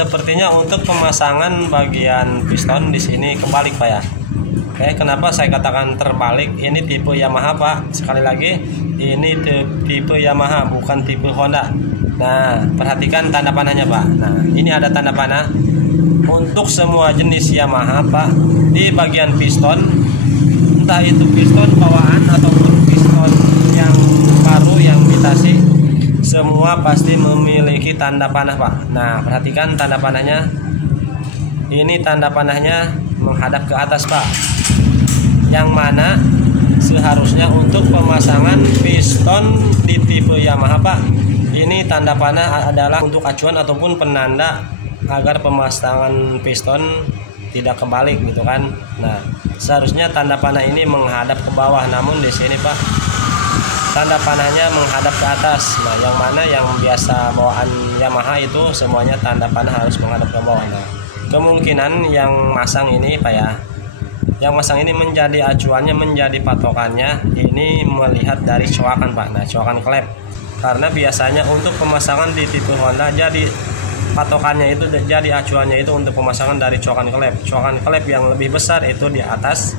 Sepertinya untuk pemasangan bagian piston di sini kebalik Pak ya. Oke, kenapa saya katakan terbalik? Ini tipe Yamaha Pak. Sekali lagi, ini tipe Yamaha bukan tipe Honda. Nah, perhatikan tanda panahnya Pak. Nah, ini ada tanda panah untuk semua jenis Yamaha Pak. Di bagian piston, entah itu piston bawaan ataupun piston yang baru yang imitasi, semua pasti memiliki tanda panah Pak. Nah, perhatikan tanda panahnya. Ini tanda panahnya menghadap ke atas Pak, yang mana seharusnya untuk pemasangan piston di tipe Yamaha Pak, ini tanda panah adalah untuk acuan ataupun penanda agar pemasangan piston tidak kebalik gitu kan. Nah, seharusnya tanda panah ini menghadap ke bawah, namun di sini Pak tanda panahnya menghadap ke atas. Nah, yang mana yang biasa bawaan Yamaha itu semuanya tanda panah harus menghadap ke bawah. Nah, kemungkinan yang masang ini Pak ya, yang masang ini menjadi acuannya, menjadi patokannya ini melihat dari coakan Pak. Nah, coakan klep, karena biasanya untuk pemasangan di tipe Honda jadi patokannya itu, jadi acuannya itu untuk pemasangan dari coakan klep. Coakan klep yang lebih besar itu di atas,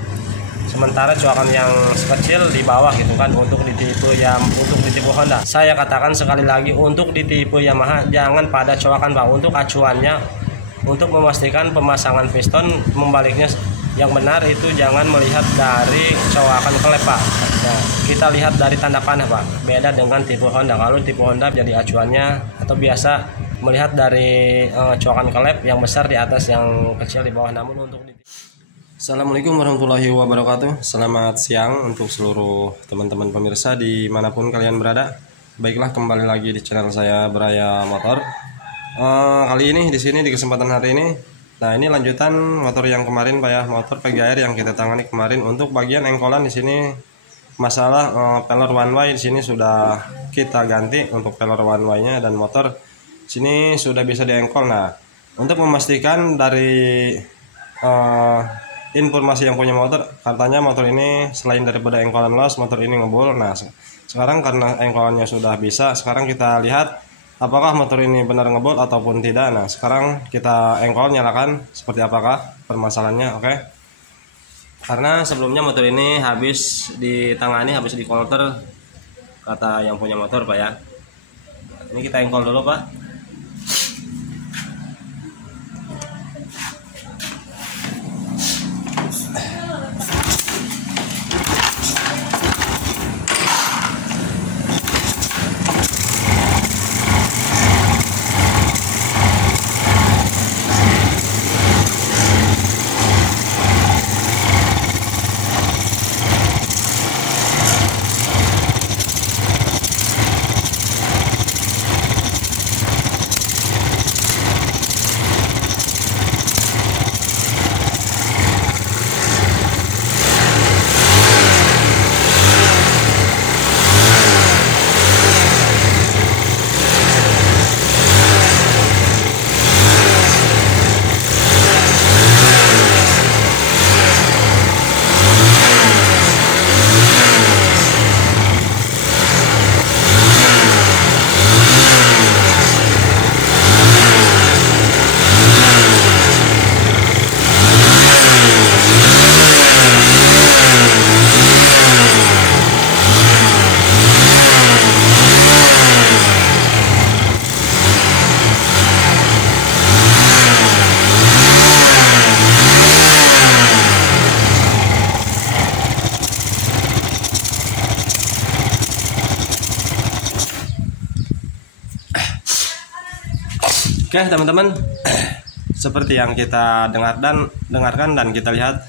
sementara coakan yang kecil di bawah gitu kan, untuk di tipe Honda. Saya katakan sekali lagi, untuk di tipe Yamaha jangan pada coakan Pak. Untuk acuannya, untuk memastikan pemasangan piston membaliknya yang benar itu jangan melihat dari coakan klep Pak. Nah, kita lihat dari tanda panah Pak. Beda dengan tipe Honda. Kalau tipe Honda jadi acuannya atau biasa melihat dari coakan klep yang besar di atas, yang kecil di bawah. Namun untuk Assalamualaikum warahmatullahi wabarakatuh. Selamat siang untuk seluruh teman-teman pemirsa dimanapun kalian berada. Baiklah, kembali lagi di channel saya Braya Motor. Kali ini di sini di kesempatan hari ini, nah ini lanjutan motor yang kemarin Pak ya, motor PGR yang kita tangani kemarin. Untuk bagian engkolan di sini masalah pelor one way di sini sudah kita ganti untuk pelor one way-nya, dan motor sini sudah bisa diengkol. Nah, untuk memastikan dari informasi yang punya motor, katanya motor ini selain daripada engkolan los, motor ini ngebul. Nah, sekarang karena engkolannya sudah bisa, sekarang kita lihat apakah motor ini benar ngebul ataupun tidak. Nah, sekarang kita engkol, nyalakan seperti apakah permasalahannya. Oke. Karena sebelumnya motor ini habis ditangani, habis dikolter kata yang punya motor Pak ya. Ini kita engkol dulu Pak. Oke teman-teman, seperti yang kita dengarkan dan kita lihat,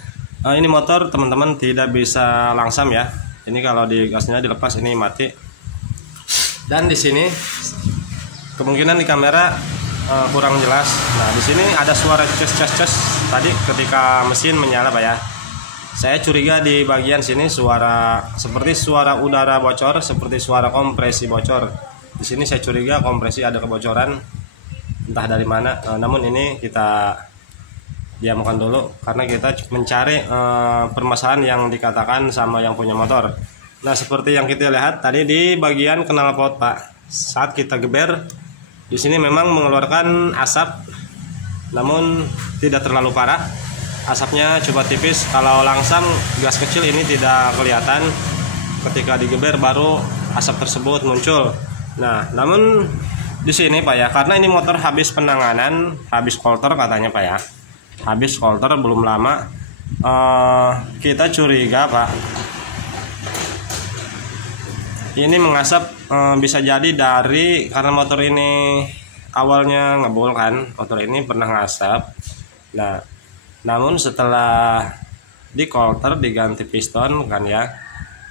ini motor teman-teman tidak bisa langsam ya. Ini kalau di gasnya dilepas ini mati. Dan di sini kemungkinan di kamera kurang jelas. Nah, di sini ada suara ces tadi ketika mesin menyala Pak ya. Saya curiga di bagian sini suara seperti suara udara bocor, seperti suara kompresi bocor. Di sini saya curiga kompresi ada kebocoran, entah dari mana. Namun ini kita diamkan dulu karena kita mencari permasalahan yang dikatakan sama yang punya motor. Nah, seperti yang kita lihat tadi di bagian knalpot Pak, saat kita geber di sini memang mengeluarkan asap namun tidak terlalu parah. Asapnya coba tipis, kalau langsam gas kecil ini tidak kelihatan, ketika digeber baru asap tersebut muncul. Nah, namun di sini Pak ya, karena ini motor habis penanganan, habis kolter katanya Pak ya, habis kolter belum lama, kita curiga Pak, ini mengasap, bisa jadi dari karena motor ini awalnya ngebul kan, motor ini pernah ngasap. Nah, namun setelah di kolter diganti piston kan ya,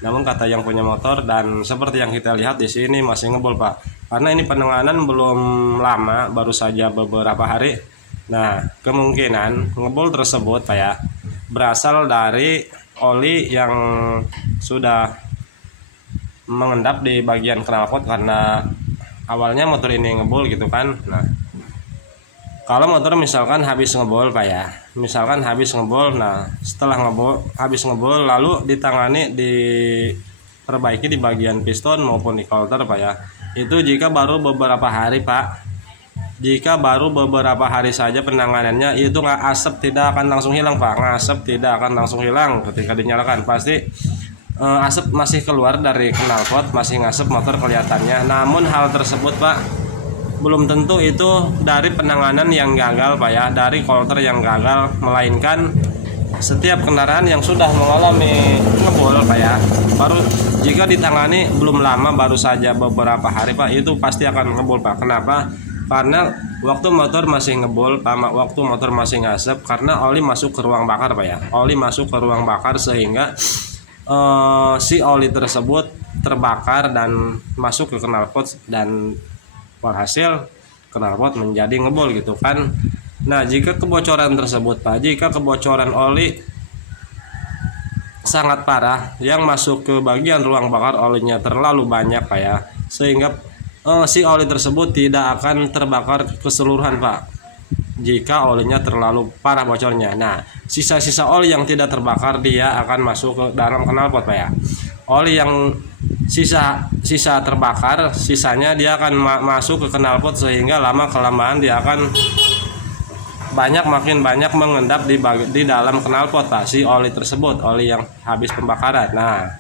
namun kata yang punya motor dan seperti yang kita lihat di sini masih ngebul Pak. Karena ini penanganan belum lama, baru saja beberapa hari. Nah, kemungkinan ngebul tersebut Pak ya, berasal dari oli yang sudah mengendap di bagian knalpot, karena awalnya motor ini ngebul gitu kan. Nah, kalau motor misalkan habis ngebul Pak ya, misalkan habis ngebul, nah setelah habis ngebul lalu ditangani, diperbaiki di bagian piston maupun di kolter Pak ya, itu jika baru beberapa hari Pak, jika baru beberapa hari saja penanganannya, itu asap tidak akan langsung hilang Pak, asap tidak akan langsung hilang ketika dinyalakan, pasti asap masih keluar dari knalpot, masih ngasap motor kelihatannya. Namun hal tersebut Pak, belum tentu itu dari penanganan yang gagal Pak ya, dari kolter yang gagal, melainkan setiap kendaraan yang sudah mengalami ngebul Pak ya, baru jika ditangani belum lama, baru saja beberapa hari Pak, itu pasti akan ngebul Pak. Kenapa? Karena waktu motor masih ngebul Pak, waktu motor masih ngasap, karena oli masuk ke ruang bakar Pak ya, oli masuk ke ruang bakar sehingga si oli tersebut terbakar dan masuk ke knalpot, dan walhasil knalpot menjadi ngebul gitu kan. Nah, jika kebocoran tersebut Pak, jika kebocoran oli sangat parah yang masuk ke bagian ruang bakar, olinya terlalu banyak Pak ya, sehingga si oli tersebut tidak akan terbakar keseluruhan Pak, jika olinya terlalu parah bocornya. Nah, sisa-sisa oli yang tidak terbakar dia akan masuk ke dalam knalpot Pak ya. Oli yang sisa terbakar, sisanya dia akan masuk ke knalpot, sehingga lama kelamaan dia akan makin banyak mengendap di dalam knalpot Pak, si oli tersebut, oli yang habis pembakaran. Nah,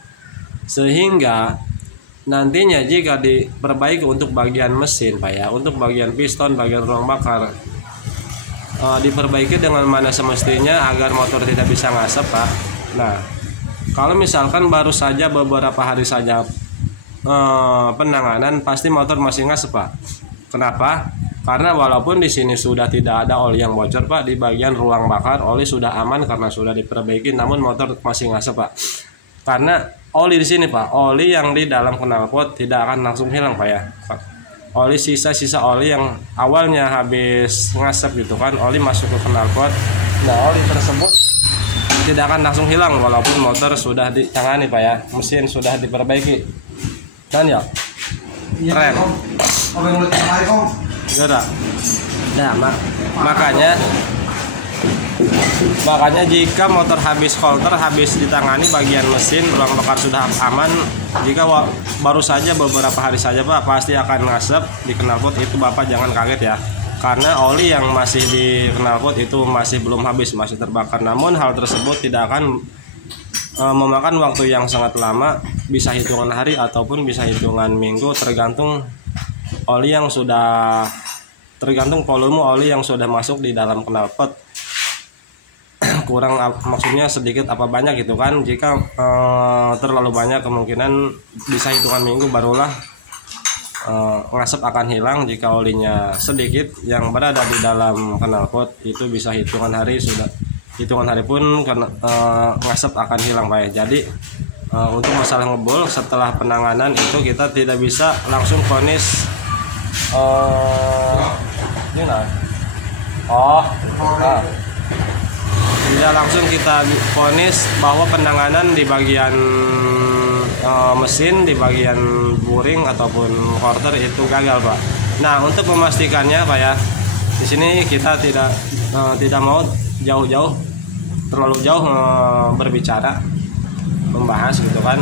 sehingga nantinya jika diperbaiki untuk bagian mesin Pak ya, untuk bagian piston, bagian ruang bakar, diperbaiki dengan mana semestinya agar motor tidak bisa ngasap Pak. Nah, kalau misalkan baru saja beberapa hari saja penanganan, pasti motor masih ngasap Pak. Kenapa? Karena walaupun di sini sudah tidak ada oli yang bocor Pak, di bagian ruang bakar oli sudah aman karena sudah diperbaiki, namun motor masih ngasap Pak. Karena oli di sini Pak, oli yang di dalam knalpot tidak akan langsung hilang Pak ya. Oli sisa-sisa oli yang awalnya habis ngasap gitu kan, oli masuk ke knalpot. Nah, oli tersebut tidak akan langsung hilang walaupun motor sudah ditangani Pak ya, mesin sudah diperbaiki. Dan ya, keren. Gerak. Nah, makanya jika motor habis kolter, habis ditangani bagian mesin, ruang bakar sudah aman, jika baru saja beberapa hari saja Pak, pasti akan ngasap di knalpot. Itu Bapak jangan kaget ya, karena oli yang masih di knalpot itu masih belum habis, masih terbakar. Namun hal tersebut tidak akan memakan waktu yang sangat lama, bisa hitungan hari ataupun bisa hitungan minggu, tergantung oli yang sudah, tergantung volume oli yang sudah masuk di dalam knalpot. Kurang, maksudnya sedikit apa banyak gitu kan. Jika terlalu banyak, kemungkinan bisa hitungan minggu barulah ngasap akan hilang. Jika olinya sedikit yang berada di dalam knalpot, itu bisa hitungan hari, sudah hitungan hari pun ngasap akan hilang Pak ya. Jadi untuk masalah ngebul, setelah penanganan itu kita tidak bisa langsung vonis tidak langsung kita vonis bahwa penanganan di bagian mesin, di bagian buring ataupun quarter itu gagal Pak. Nah, untuk memastikannya Pak ya, di sini kita tidak mau terlalu jauh berbicara, membahas gitu kan.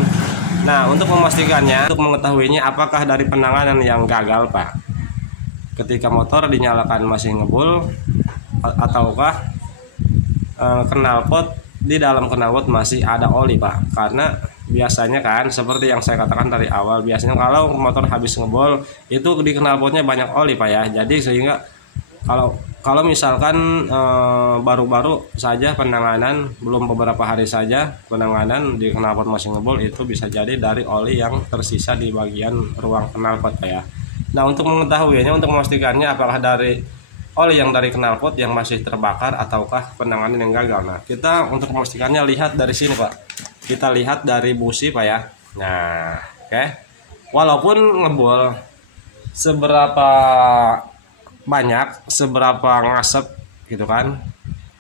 Nah, untuk memastikannya, untuk mengetahuinya apakah dari penanganan yang gagal Pak, ketika motor dinyalakan masih ngebul, ataukah knalpot di dalam knalpot masih ada oli Pak. Karena biasanya kan seperti yang saya katakan dari awal, biasanya kalau motor habis ngebol itu di knalpotnya banyak oli Pak ya. Jadi sehingga kalau misalkan baru-baru saja penanganan, belum beberapa hari saja penanganan di knalpot masih ngebol, itu bisa jadi dari oli yang tersisa di bagian ruang knalpot Pak ya. Nah, untuk mengetahuinya, untuk memastikannya apakah dari oli yang dari knalpot yang masih terbakar ataukah penanganan yang gagal. Nah, kita untuk memastikannya lihat dari sini Pak. Kita lihat dari busi Pak ya. Nah, oke. Walaupun ngebol seberapa banyak, seberapa ngasep gitu kan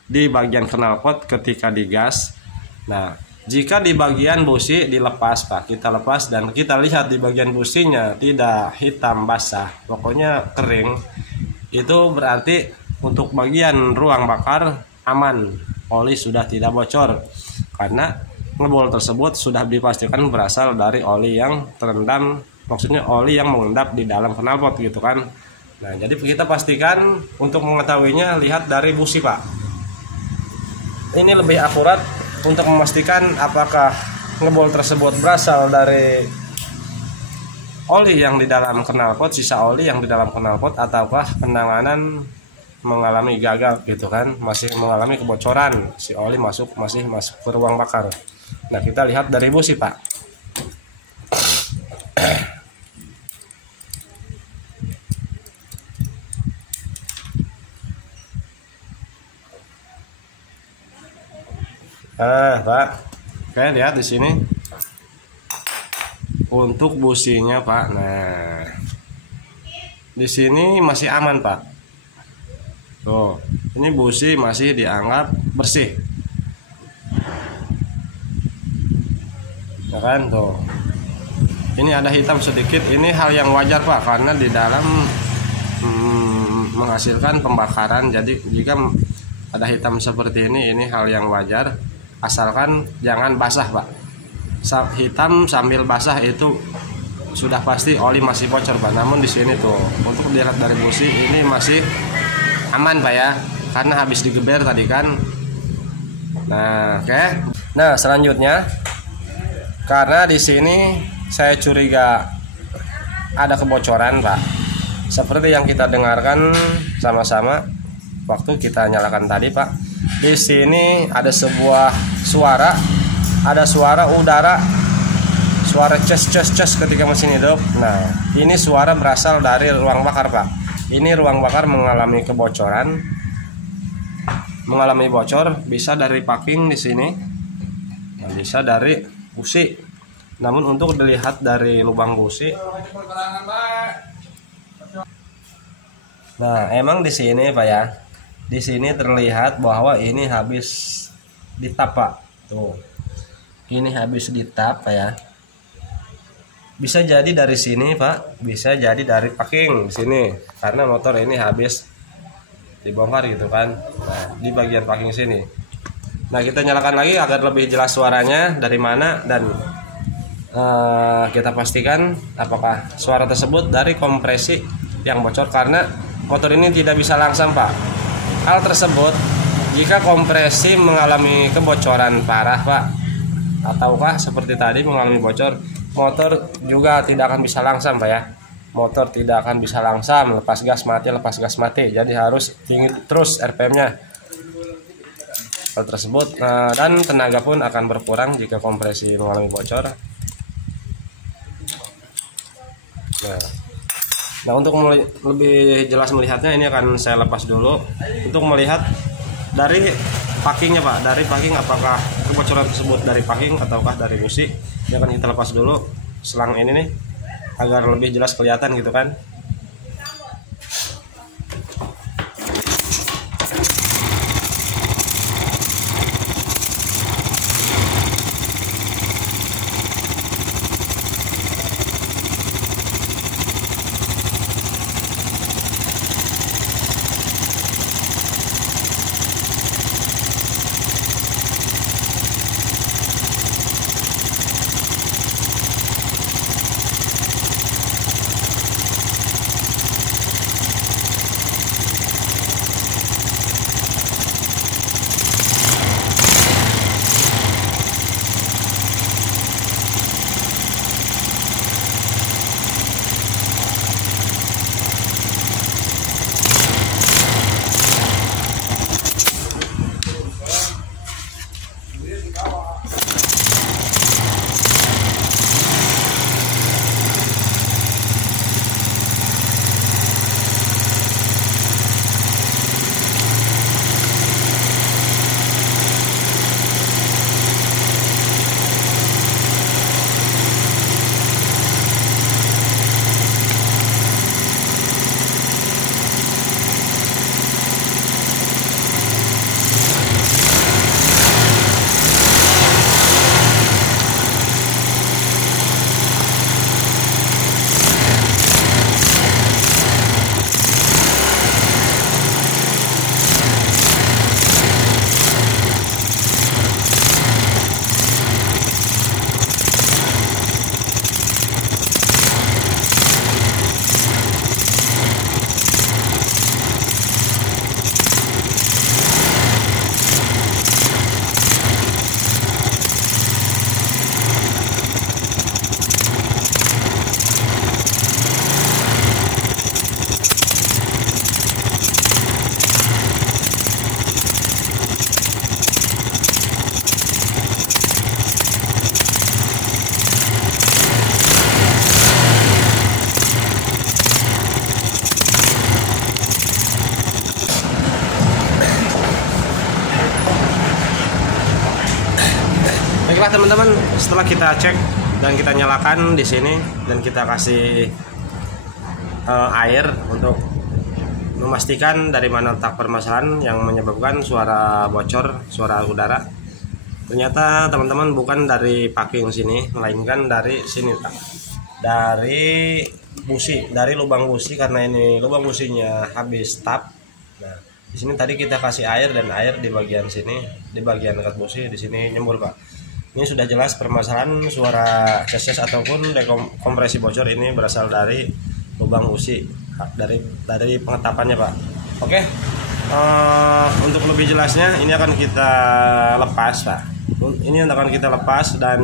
di bagian knalpot ketika digas. Nah, jika di bagian busi dilepas Pak, kita lepas dan kita lihat di bagian businya tidak hitam basah, pokoknya kering, itu berarti untuk bagian ruang bakar aman, oli sudah tidak bocor, karena ngebol tersebut sudah dipastikan berasal dari oli yang terendam, maksudnya oli yang mengendap di dalam knalpot gitu kan. Nah, jadi kita pastikan untuk mengetahuinya lihat dari busi Pak. Ini lebih akurat untuk memastikan apakah ngebol tersebut berasal dari oli yang di dalam knalpot, sisa oli yang di dalam knalpot, ataukah penanganan mengalami gagal gitu kan, masih mengalami kebocoran, si oli masih masuk ke ruang bakar. Nah, kita lihat dari busi Pak. Nah, Pak, oke, lihat di sini untuk businya Pak. Nah, di sini masih aman Pak. Tuh, ini busi masih dianggap bersih. Ya kan, tuh. Ini ada hitam sedikit. Ini hal yang wajar Pak, karena di dalam menghasilkan pembakaran. Jadi jika ada hitam seperti ini hal yang wajar. Asalkan jangan basah Pak. Hitam sambil basah itu sudah pasti oli masih bocor Pak. Namun di sini tuh untuk dilihat dari busi ini masih aman Pak ya, karena habis digeber tadi kan. Nah, oke. Nah, selanjutnya karena di sini saya curiga ada kebocoran Pak. Seperti yang kita dengarkan sama-sama waktu kita nyalakan tadi Pak. Di sini ada sebuah suara, ada suara udara, suara ces ketika mesin hidup. Nah, ini suara berasal dari ruang bakar Pak. Ini ruang bakar mengalami kebocoran, mengalami bocor, bisa dari packing di sini, nah, bisa dari busi. Namun untuk dilihat dari lubang busi, nah emang di sini Pak ya. Di sini terlihat bahwa ini habis ditap Pak. Tuh. Ini habis ditap Pak ya. Bisa jadi dari sini Pak, bisa jadi dari packing di sini. Karena motor ini habis dibongkar gitu kan. Nah, di bagian packing sini. Nah, kita nyalakan lagi agar lebih jelas suaranya dari mana, dan kita pastikan apakah suara tersebut dari kompresi yang bocor, karena motor ini tidak bisa langsam Pak. Hal tersebut jika kompresi mengalami kebocoran parah Pak, ataukah seperti tadi mengalami bocor, motor juga tidak akan bisa langsam Pak ya. Motor tidak akan bisa langsam, lepas gas mati, jadi harus tinggi terus RPM-nya. Hal tersebut dan tenaga pun akan berkurang jika kompresi mengalami bocor. Nah, untuk lebih jelas melihatnya, ini akan saya lepas dulu untuk melihat dari packingnya Pak. Dari packing apakah kebocoran tersebut dari packing ataukah dari busi. Ini akan kita lepas dulu selang ini nih agar lebih jelas kelihatan gitu kan. Baiklah teman-teman, setelah kita cek dan kita nyalakan di sini dan kita kasih air untuk memastikan dari mana letak permasalahan yang menyebabkan suara bocor, suara udara. Ternyata teman-teman bukan dari packing sini, melainkan dari sini Pak. Dari busi, dari lubang busi, karena ini lubang businya habis tap. Nah, di sini tadi kita kasih air dan air di bagian sini, di bagian dekat busi di sini nyembur Pak. Ini sudah jelas permasalahan suara ses ataupun kompresi bocor ini berasal dari lubang busi, dari pengetapannya Pak. Oke, untuk lebih jelasnya ini akan kita lepas Pak. Ini akan kita lepas dan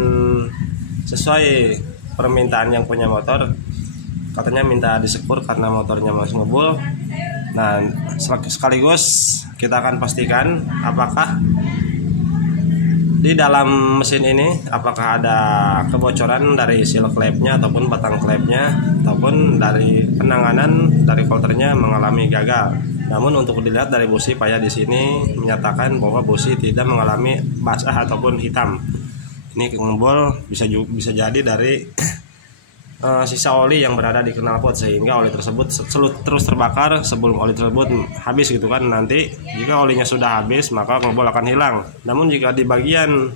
sesuai permintaan yang punya motor, katanya minta disekur karena motornya masih ngebul. Nah, sekaligus kita akan pastikan apakah di dalam mesin ini apakah ada kebocoran dari seal klepnya ataupun batang klepnya ataupun dari penanganan dari kolternya mengalami gagal. Namun untuk dilihat dari busi Pak ya, di sini menyatakan bahwa busi tidak mengalami basah ataupun hitam. Ini ngebul bisa jadi dari sisa oli yang berada di knalpot, sehingga oli tersebut terus terbakar sebelum oli tersebut habis gitu kan. Nanti jika olinya sudah habis maka ngebul akan hilang. Namun jika di bagian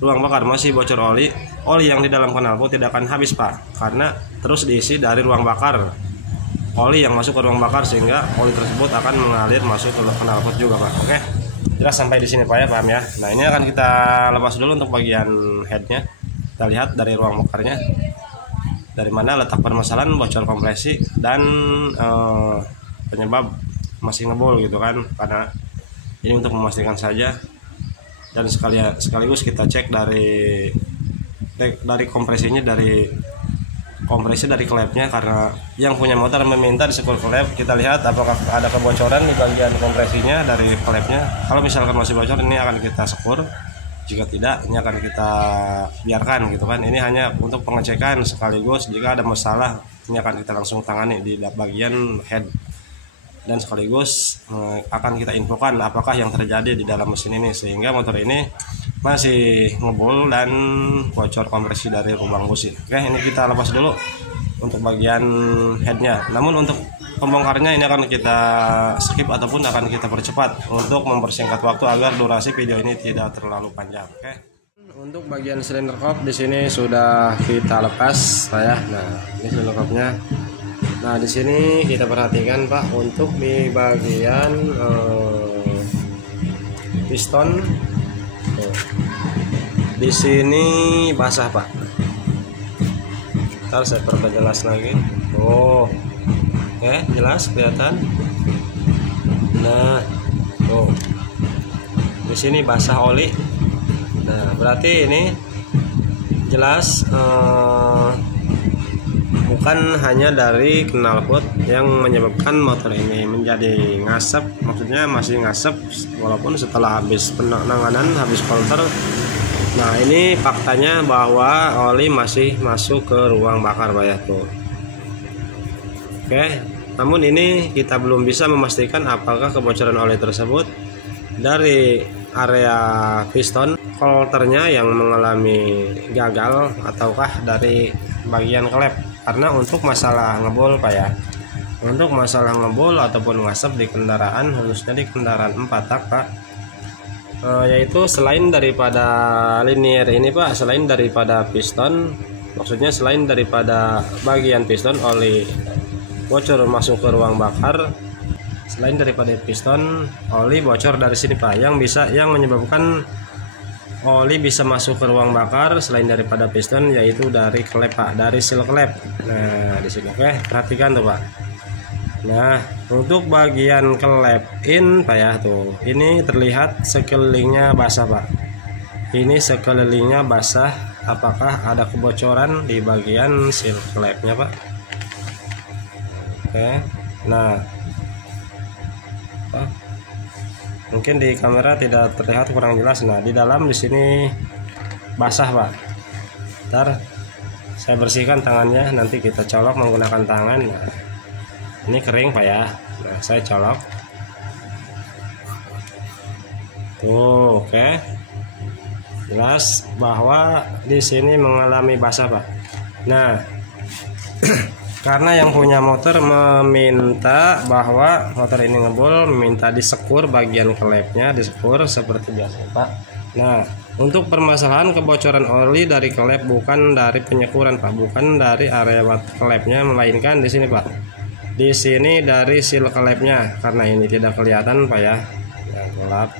ruang bakar masih bocor oli yang di dalam knalpot tidak akan habis Pak, karena terus diisi dari ruang bakar, oli yang masuk ke ruang bakar, sehingga oli tersebut akan mengalir masuk ke knalpot juga Pak. Oke, jelas sampai di sini Pak ya, paham ya. Nah, ini akan kita lepas dulu untuk bagian headnya. Kita lihat dari ruang bakarnya dari mana letak permasalahan bocor kompresi dan penyebab masih ngebul gitu kan. Karena ini untuk memastikan saja, dan sekaligus kita cek dari kompresinya, dari kompresi dari klepnya, karena yang punya motor meminta disekur klep. Kita lihat apakah ada kebocoran di bagian kompresinya dari klepnya. Kalau misalkan masih bocor, ini akan kita sekur. Jika tidak, ini akan kita biarkan gitu kan. Ini hanya untuk pengecekan, sekaligus jika ada masalah ini akan kita langsung tangani di bagian head, dan sekaligus akan kita infokan apakah yang terjadi di dalam mesin ini, sehingga motor ini masih ngebul dan bocor kompresi dari lubang busi. Oke, ini kita lepas dulu untuk bagian headnya. Namun untuk pembongkarnya ini akan kita skip ataupun akan kita percepat untuk mempersingkat waktu agar durasi video ini tidak terlalu panjang. Oke. Untuk bagian silinder kop di sini sudah kita lepas saya. Nah, ini silinder kopnya. Nah, di sini kita perhatikan Pak, untuk di bagian piston di sini basah Pak. Ntar saya perjelas lagi. Oke, jelas kelihatan. Nah, di sini basah oli. Nah, berarti ini jelas bukan hanya dari knalpot yang menyebabkan motor ini menjadi ngasep, maksudnya masih ngasep walaupun setelah habis penanganan, habis kolter. Nah, ini faktanya bahwa oli masih masuk ke ruang bakar Pak ya tuh. Oke, namun ini kita belum bisa memastikan apakah kebocoran oli tersebut dari area piston kolternya yang mengalami gagal ataukah dari bagian klep. Karena untuk masalah ngebul Pak ya, untuk masalah ngebul ataupun ngasep di kendaraan, khususnya di kendaraan 4 tak Pak, yaitu selain daripada linier ini Pak, selain daripada piston, maksudnya selain daripada bagian piston oli bocor masuk ke ruang bakar, selain daripada piston oli bocor dari sini Pak, yang menyebabkan oli bisa masuk ke ruang bakar selain daripada piston, yaitu dari klep Pak, dari seal klep. Nah, di sini oke, perhatikan tuh Pak. Nah, untuk bagian klep in Pak ya tuh, ini terlihat sekelilingnya basah Pak. Ini sekelilingnya basah. Apakah ada kebocoran di bagian seal klepnya Pak? Oke, nah, mungkin di kamera tidak terlihat, kurang jelas. Nah, di dalam di sini basah Pak. Ntar saya bersihkan tangannya, nanti kita colok menggunakan tangan. Nah, ini kering Pak ya. Nah, saya colok tuh. Oke, jelas bahwa di sini mengalami basah Pak. Nah karena yang punya motor meminta bahwa motor ini ngebul, meminta disekur bagian klepnya, disekur seperti biasa Pak. Nah untuk permasalahan kebocoran oli dari klep bukan dari penyekuran Pak, bukan dari area klepnya, melainkan di sini Pak. Di sini dari seal klepnya, karena ini tidak kelihatan Pak ya, yang gelap.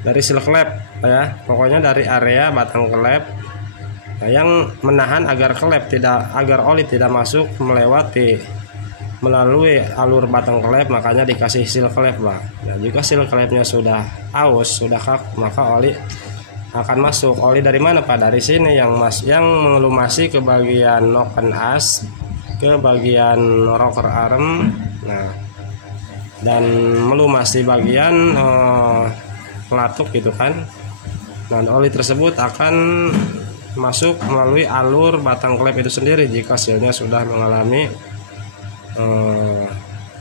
Dari seal klep ya, pokoknya dari area batang klep. Nah, yang menahan agar klep tidak, agar oli tidak masuk melalui alur batang klep, makanya dikasih seal klep Pak. Nah jika seal klepnya sudah aus, sudah kaku, maka oli akan masuk. Oli dari mana Pak? Dari sini yang mengelumasi ke bagian noken as, ke bagian rocker arm, nah dan melumasi bagian pelatuk gitu kan. Nah oli tersebut akan masuk melalui alur batang klep itu sendiri jika sealnya sudah mengalami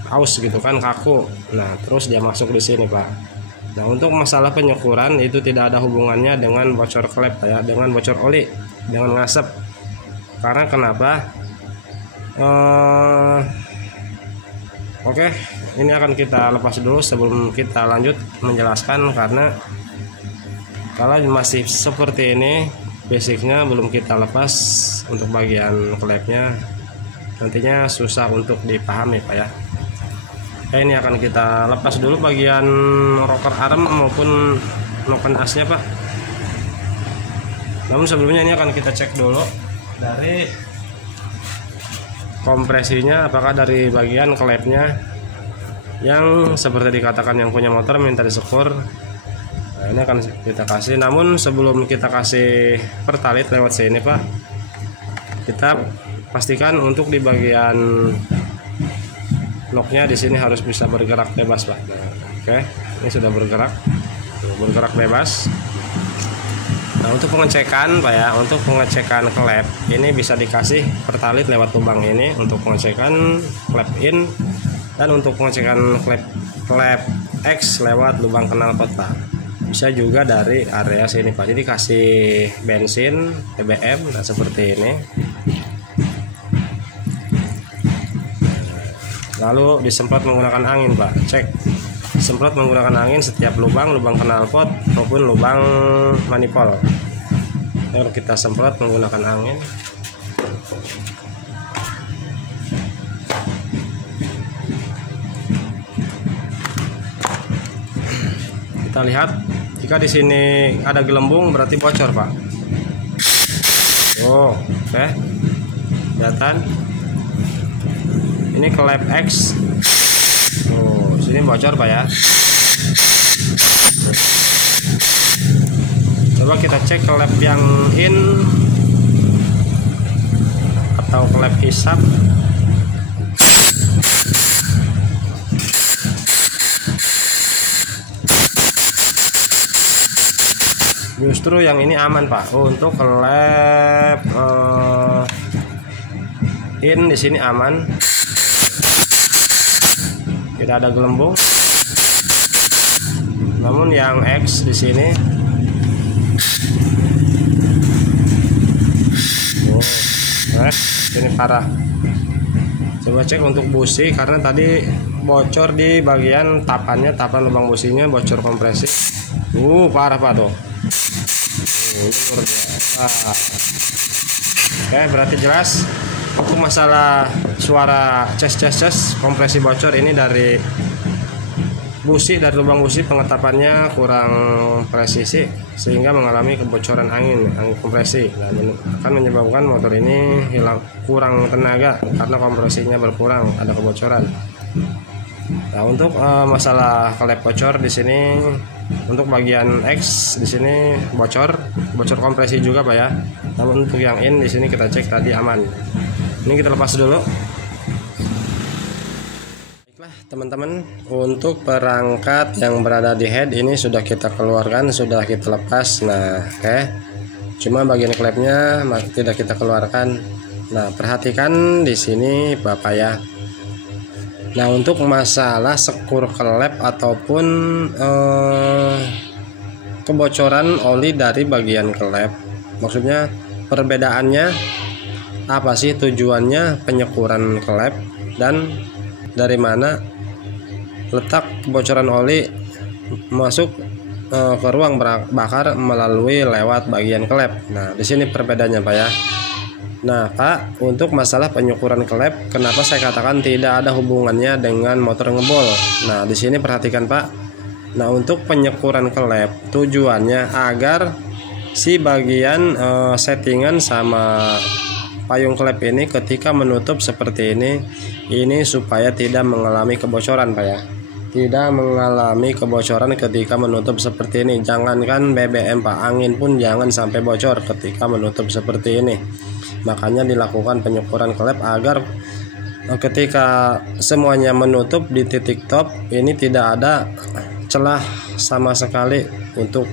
aus gitu kan, kaku. Nah terus dia masuk di sini Pak. Nah untuk masalah penyekuran itu tidak ada hubungannya dengan bocor klep ya, dengan bocor oli, dengan ngasep. Karena kenapa? Oke, ini akan kita lepas dulu sebelum kita lanjut menjelaskan, karena kalau masih seperti ini basicnya belum kita lepas untuk bagian klepnya, nantinya susah untuk dipahami Pak ya. Oke, ini akan kita lepas dulu bagian rocker arm maupun noken asnya Pak. Namun sebelumnya ini akan kita cek dulu dari kompresinya, apakah dari bagian klepnya yang seperti dikatakan yang punya motor minta disekur. Nah ini akan kita kasih, namun sebelum kita kasih pertalit lewat sini Pak, kita pastikan untuk di bagian locknya di sini harus bisa bergerak bebas Pak. Nah, oke, ini sudah bergerak bebas. Nah untuk pengecekan Pak ya, untuk pengecekan klep ini bisa dikasih pertalit lewat lubang ini untuk pengecekan klep in, dan untuk pengecekan klep X lewat lubang knalpot Pak. Bisa juga dari area sini Pak. Jadi kasih bensin BBM, nah seperti ini. Lalu disemprot menggunakan angin Pak. Cek, semprot menggunakan angin setiap lubang knalpot maupun lubang manifold. Lalu kita semprot menggunakan angin. Kita lihat, jika di sini ada gelembung berarti bocor Pak. Oh, oke, kelihatan. Ini klep X. Oh, sini bocor Pak ya. Coba kita cek klep yang in atau klep hisap. Justru yang ini aman Pak. Untuk klep in di sini aman. Tidak ada gelembung. Namun yang X di sini, ini parah. Coba cek untuk busi, karena tadi bocor di bagian tapannya, tapan lubang businya bocor kompresi. Parah Pak tuh. Oke, berarti jelas. Untuk masalah suara ces kompresi bocor ini dari busi, dari lubang busi pengetapannya kurang presisi sehingga mengalami kebocoran angin kompresi. Nah, akan menyebabkan motor ini kurang tenaga karena kompresinya berkurang, ada kebocoran. Nah untuk masalah klep bocor di sini, untuk bagian X di sini bocor kompresi juga Pak ya. Namun untuk yang in di sini kita cek tadi aman. Ini kita lepas dulu. Baiklah teman-teman, untuk perangkat yang berada di head ini sudah kita keluarkan, sudah kita lepas. Nah, oke. Cuma bagian klepnya tidak kita keluarkan. Nah, perhatikan di sini Bapak ya. Nah, untuk masalah sekur klep ataupun kebocoran oli dari bagian klep, maksudnya perbedaannya apa sih, tujuannya penyekuran klep, dan dari mana letak kebocoran oli masuk ke ruang bakar melalui lewat bagian klep. Nah, di sini perbedaannya Pak ya. Nah Pak, untuk masalah penyekuran klep, kenapa saya katakan tidak ada hubungannya dengan motor ngebol? Nah, di sini perhatikan Pak. Nah, untuk penyekuran klep tujuannya agar si bagian settingan sama payung klep ini ketika menutup seperti ini supaya tidak mengalami kebocoran Pak ya. Tidak mengalami kebocoran ketika menutup seperti ini. Jangankan BBM Pak, angin pun jangan sampai bocor ketika menutup seperti ini. Makanya dilakukan penyekuran klep agar ketika semuanya menutup di titik top ini tidak ada celah sama sekali untuk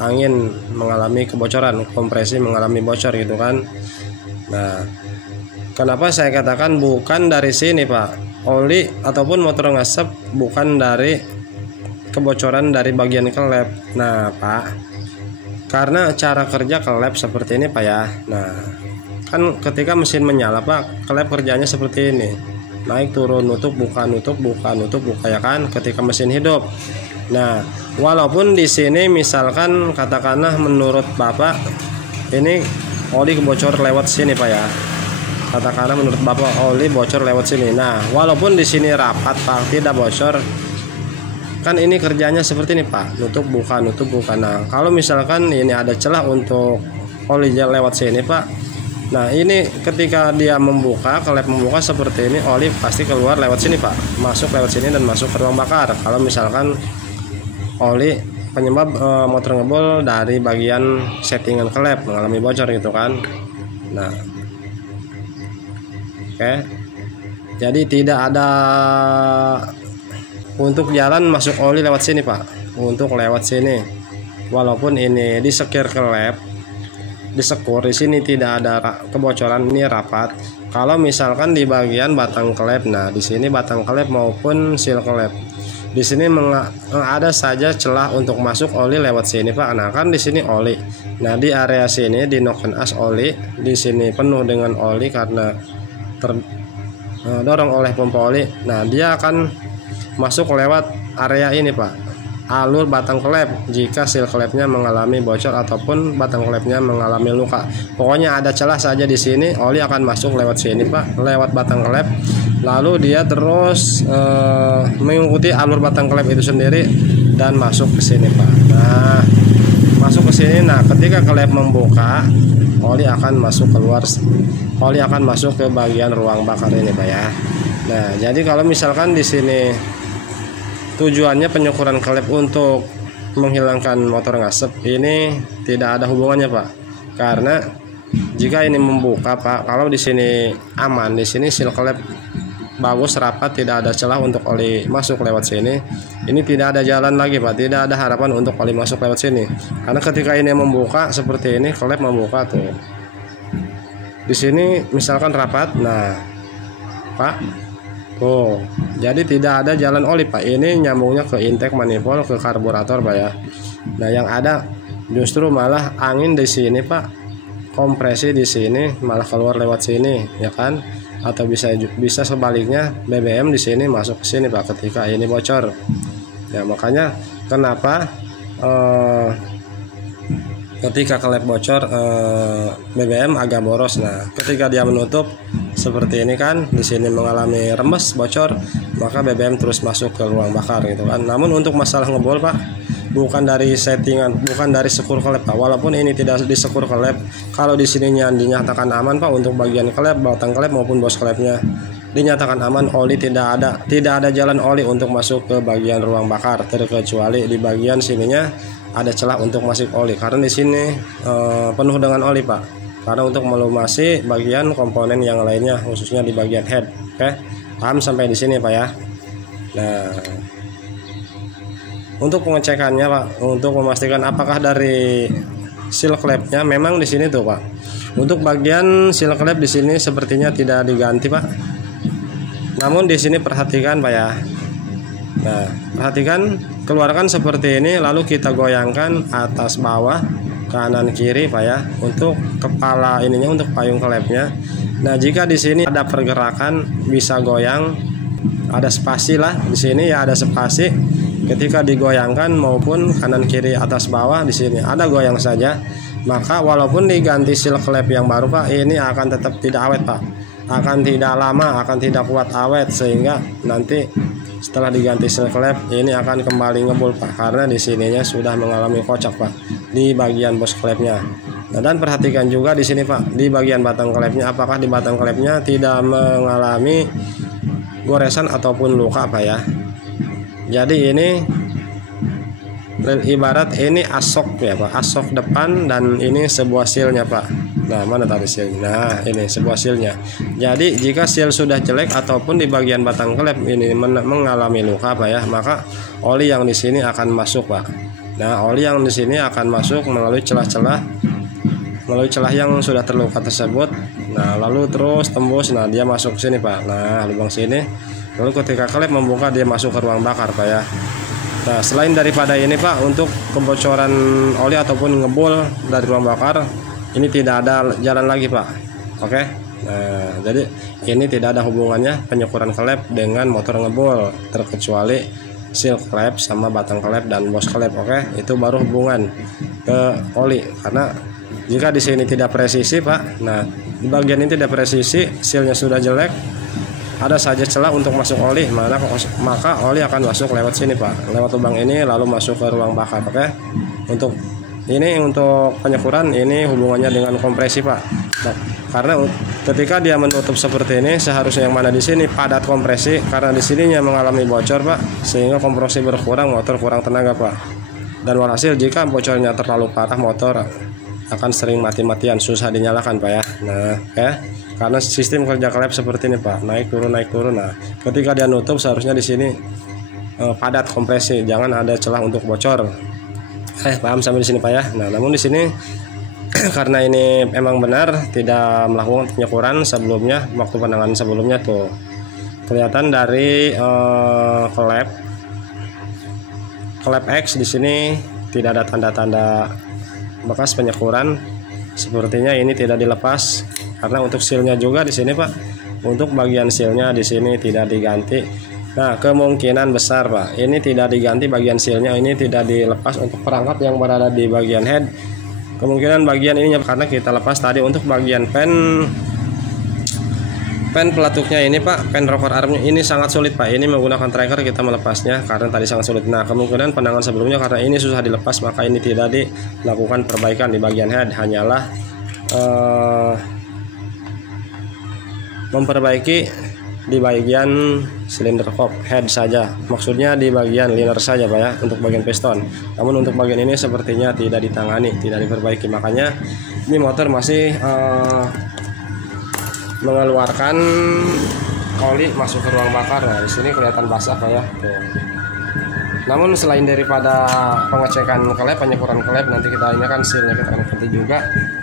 angin mengalami kebocoran, kompresi mengalami bocor gitu kan. Nah, kenapa saya katakan bukan dari sini Pak, oli ataupun motor ngasep bukan dari kebocoran dari bagian klep. Nah Pak, karena cara kerja klep seperti ini Pak ya. Nah, kan ketika mesin menyala Pak, klep kerjanya seperti ini, naik turun, nutup buka, nutup buka, nutup buka ya kan, ketika mesin hidup. Nah, walaupun di sini misalkan katakanlah menurut Bapak ini oli bocor lewat sini Pak ya, katakanlah menurut Bapak oli bocor lewat sini. Nah, walaupun di sini rapat Pak, tidak bocor, kan ini kerjanya seperti ini Pak, nutup buka, nutup buka. Nah, kalau misalkan ini ada celah untuk oli lewat sini Pak, nah ini ketika dia membuka, klep membuka seperti ini, oli pasti keluar lewat sini Pak, masuk lewat sini dan masuk ke ruang bakar. Kalau misalkan oli penyebab motor ngebol dari bagian settingan klep mengalami bocor gitu kan. Nah, oke, jadi tidak ada untuk jalan masuk oli lewat sini Pak, untuk lewat sini. Walaupun ini disekir klep, disekur, di sini tidak ada kebocoran, ini rapat. Kalau misalkan di bagian batang klep, nah di sini batang klep maupun seal klep, di sini ada saja celah untuk masuk oli lewat sini Pak. Nah, kan di sini oli. Nah, di area sini di noken as oli, di sini penuh dengan oli karena terdorong oleh pompa oli. Nah, dia akan masuk lewat area ini Pak, alur batang klep. Jika seal klepnya mengalami bocor ataupun batang klepnya mengalami luka, pokoknya ada celah saja di sini, oli akan masuk lewat sini Pak, lewat batang klep. Lalu dia terus mengikuti alur batang klep itu sendiri dan masuk ke sini Pak. Nah, masuk ke sini. Nah, ketika klep membuka, oli akan masuk keluar, oli akan masuk ke bagian ruang bakar ini Pak ya. Nah, jadi kalau misalkan di sini tujuannya penyekuran klep untuk menghilangkan motor ngasep, ini tidak ada hubungannya Pak. Karena jika ini membuka Pak, kalau di sini aman, di sini seal klep bagus, rapat, tidak ada celah untuk oli masuk lewat sini, ini tidak ada jalan lagi Pak, tidak ada harapan untuk oli masuk lewat sini. Karena ketika ini membuka seperti ini, klep membuka tuh, di sini misalkan rapat, nah Pak, oh, jadi tidak ada jalan oli Pak. Ini nyambungnya ke intake manifold, ke karburator Pak ya. Nah, yang ada justru malah angin di sini Pak, kompresi di sini malah keluar lewat sini ya kan, atau bisa sebaliknya BBM di sini masuk ke sini Pak ketika ini bocor. Ya, makanya kenapa ketika klep bocor BBM agak boros. Nah, ketika dia menutup seperti ini kan, di sini mengalami rembes bocor, maka BBM terus masuk ke ruang bakar gitu kan. Namun untuk masalah ngebol Pak, bukan dari settingan, bukan dari sekur klep Pak. Walaupun ini tidak disekur klep, kalau di sininya dinyatakan aman Pak untuk bagian klep, batang klep maupun bos klepnya dinyatakan aman, oli tidak ada jalan oli untuk masuk ke bagian ruang bakar, terkecuali di bagian sininya ada celah untuk masuk oli, karena di sini penuh dengan oli Pak, karena untuk melumasi bagian komponen yang lainnya, khususnya di bagian head. Oke, paham sampai di sini Pak ya. Nah, untuk pengecekannya Pak, untuk memastikan apakah dari seal klepnya, memang di sini tuh Pak, untuk bagian seal klep di sini sepertinya tidak diganti Pak. Namun di sini perhatikan Pak ya. Nah, perhatikan, keluarkan seperti ini, lalu kita goyangkan atas bawah, kanan kiri Pak ya, untuk kepala ininya, untuk payung klepnya. Nah, jika di sini ada pergerakan bisa goyang, ada spasi lah di sini ya, ada spasi. Ketika digoyangkan maupun kanan kiri atas bawah di sini ada goyang saja, maka walaupun diganti seal klep yang baru Pak, ini akan tetap tidak awet Pak. Akan tidak lama, akan tidak kuat awet, sehingga nanti setelah diganti seal klep ini akan kembali ngebul Pak, karena di sininya sudah mengalami kocak Pak di bagian bos klepnya. Nah, dan perhatikan juga di sini Pak, di bagian batang klepnya, apakah di batang klepnya tidak mengalami goresan ataupun luka Pak ya. Jadi ini ibarat ini asok ya Pak, asok depan, dan ini sebuah sealnya Pak. Nah, mana tadi seal? Nah, ini sebuah sealnya. Jadi jika seal sudah jelek ataupun di bagian batang klep ini mengalami luka Pak ya, maka oli yang di sini akan masuk Pak. Nah, oli yang di sini akan masuk melalui celah-celah, melalui celah yang sudah terluka tersebut. Nah, lalu terus tembus, nah dia masuk ke sini Pak. Nah, lubang sini. Lalu ketika klep membuka, dia masuk ke ruang bakar Pak ya. Nah, selain daripada ini Pak, untuk kebocoran oli ataupun ngebul dari ruang bakar, ini tidak ada jalan lagi Pak. Oke. Nah, jadi ini tidak ada hubungannya penyekuran klep dengan motor ngebul, terkecuali seal klep sama batang klep dan bos klep. Oke, itu baru hubungan ke oli. Karena jika di sini tidak presisi Pak, nah di bagian ini tidak presisi, sealnya sudah jelek, ada saja celah untuk masuk oli, maka oli akan masuk lewat sini Pak, lewat lubang ini, lalu masuk ke ruang bakar. Oke. Untuk ini, untuk penyekuran ini hubungannya dengan kompresi Pak. Nah, karena ketika dia menutup seperti ini, seharusnya yang mana di sini padat kompresi, karena di sininya mengalami bocor Pak, sehingga kompresi berkurang, motor kurang tenaga Pak. Dan walhasil jika bocornya terlalu parah, motor akan sering mati-matian, susah dinyalakan Pak ya. Nah ya, karena sistem kerja klep seperti ini Pak, naik turun naik turun. Nah, ketika dia nutup seharusnya di sini padat kompresi, jangan ada celah untuk bocor. Paham sampai di sini Pak ya. Nah, namun di sini karena ini memang benar tidak melakukan penyekuran sebelumnya, waktu penanganan sebelumnya tuh kelihatan dari klep X di sini tidak ada tanda-tanda bekas penyekuran. Sepertinya ini tidak dilepas, karena untuk sealnya juga di sini Pak, untuk bagian sealnya di sini tidak diganti. Nah, kemungkinan besar Pak, ini tidak diganti bagian sealnya, ini tidak dilepas untuk perangkat yang berada di bagian head. Kemungkinan bagian ininya, karena kita lepas tadi untuk bagian pen pelatuknya ini Pak, pen rocker armnya ini sangat sulit Pak. Ini menggunakan tracker kita melepasnya karena tadi sangat sulit. Nah, kemungkinan penanganan sebelumnya karena ini susah dilepas, maka ini tidak dilakukan perbaikan di bagian head, hanyalah memperbaiki di bagian silinder kop head saja, maksudnya di bagian liner saja Pak ya, untuk bagian piston. Namun untuk bagian ini sepertinya tidak ditangani, tidak diperbaiki, makanya ini motor masih mengeluarkan oli masuk ke ruang bakar. Nah, di sini kelihatan basah Pak ya. Tuh. Namun selain daripada pengecekan klep, penyekuran klep, nanti kita ini kan sealnya kita akan ganti juga.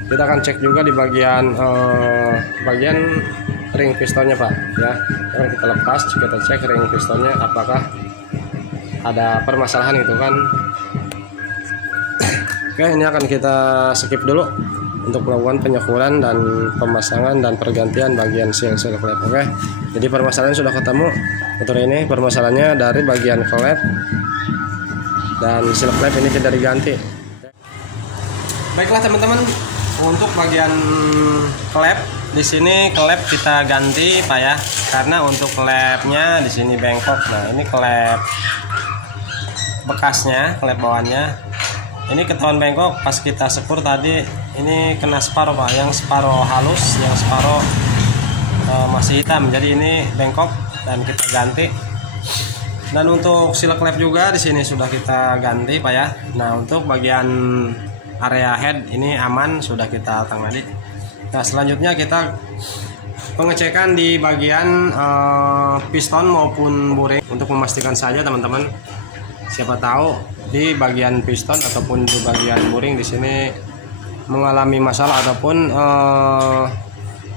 Kita akan cek juga di bagian ring pistonnya Pak ya. Akan kita lepas, kita cek ring pistonnya apakah ada permasalahan gitu kan. Oke, ini akan kita skip dulu untuk melakukan penyekuran dan pemasangan dan pergantian bagian seal klep. Oke, jadi permasalahan sudah ketemu motor ini. Permasalahannya dari bagian klep dan seal klep ini tidak diganti. Baiklah teman-teman, untuk bagian klep di sini klep kita ganti Pak ya, karena untuk klepnya di sini bengkok. Nah, ini klep bekasnya, klep bawahnya ini ketahuan bengkok pas kita sekur tadi. Ini kena sparo Pak, yang sparo halus, yang sparo masih hitam, jadi ini bengkok dan kita ganti. Dan untuk seal klep juga di sini sudah kita ganti Pak ya. Nah, untuk bagian area head ini aman, sudah kita tangani. Nah, selanjutnya kita pengecekan di bagian piston maupun buring untuk memastikan saja teman-teman. Siapa tahu di bagian piston ataupun di bagian buring di sini mengalami masalah ataupun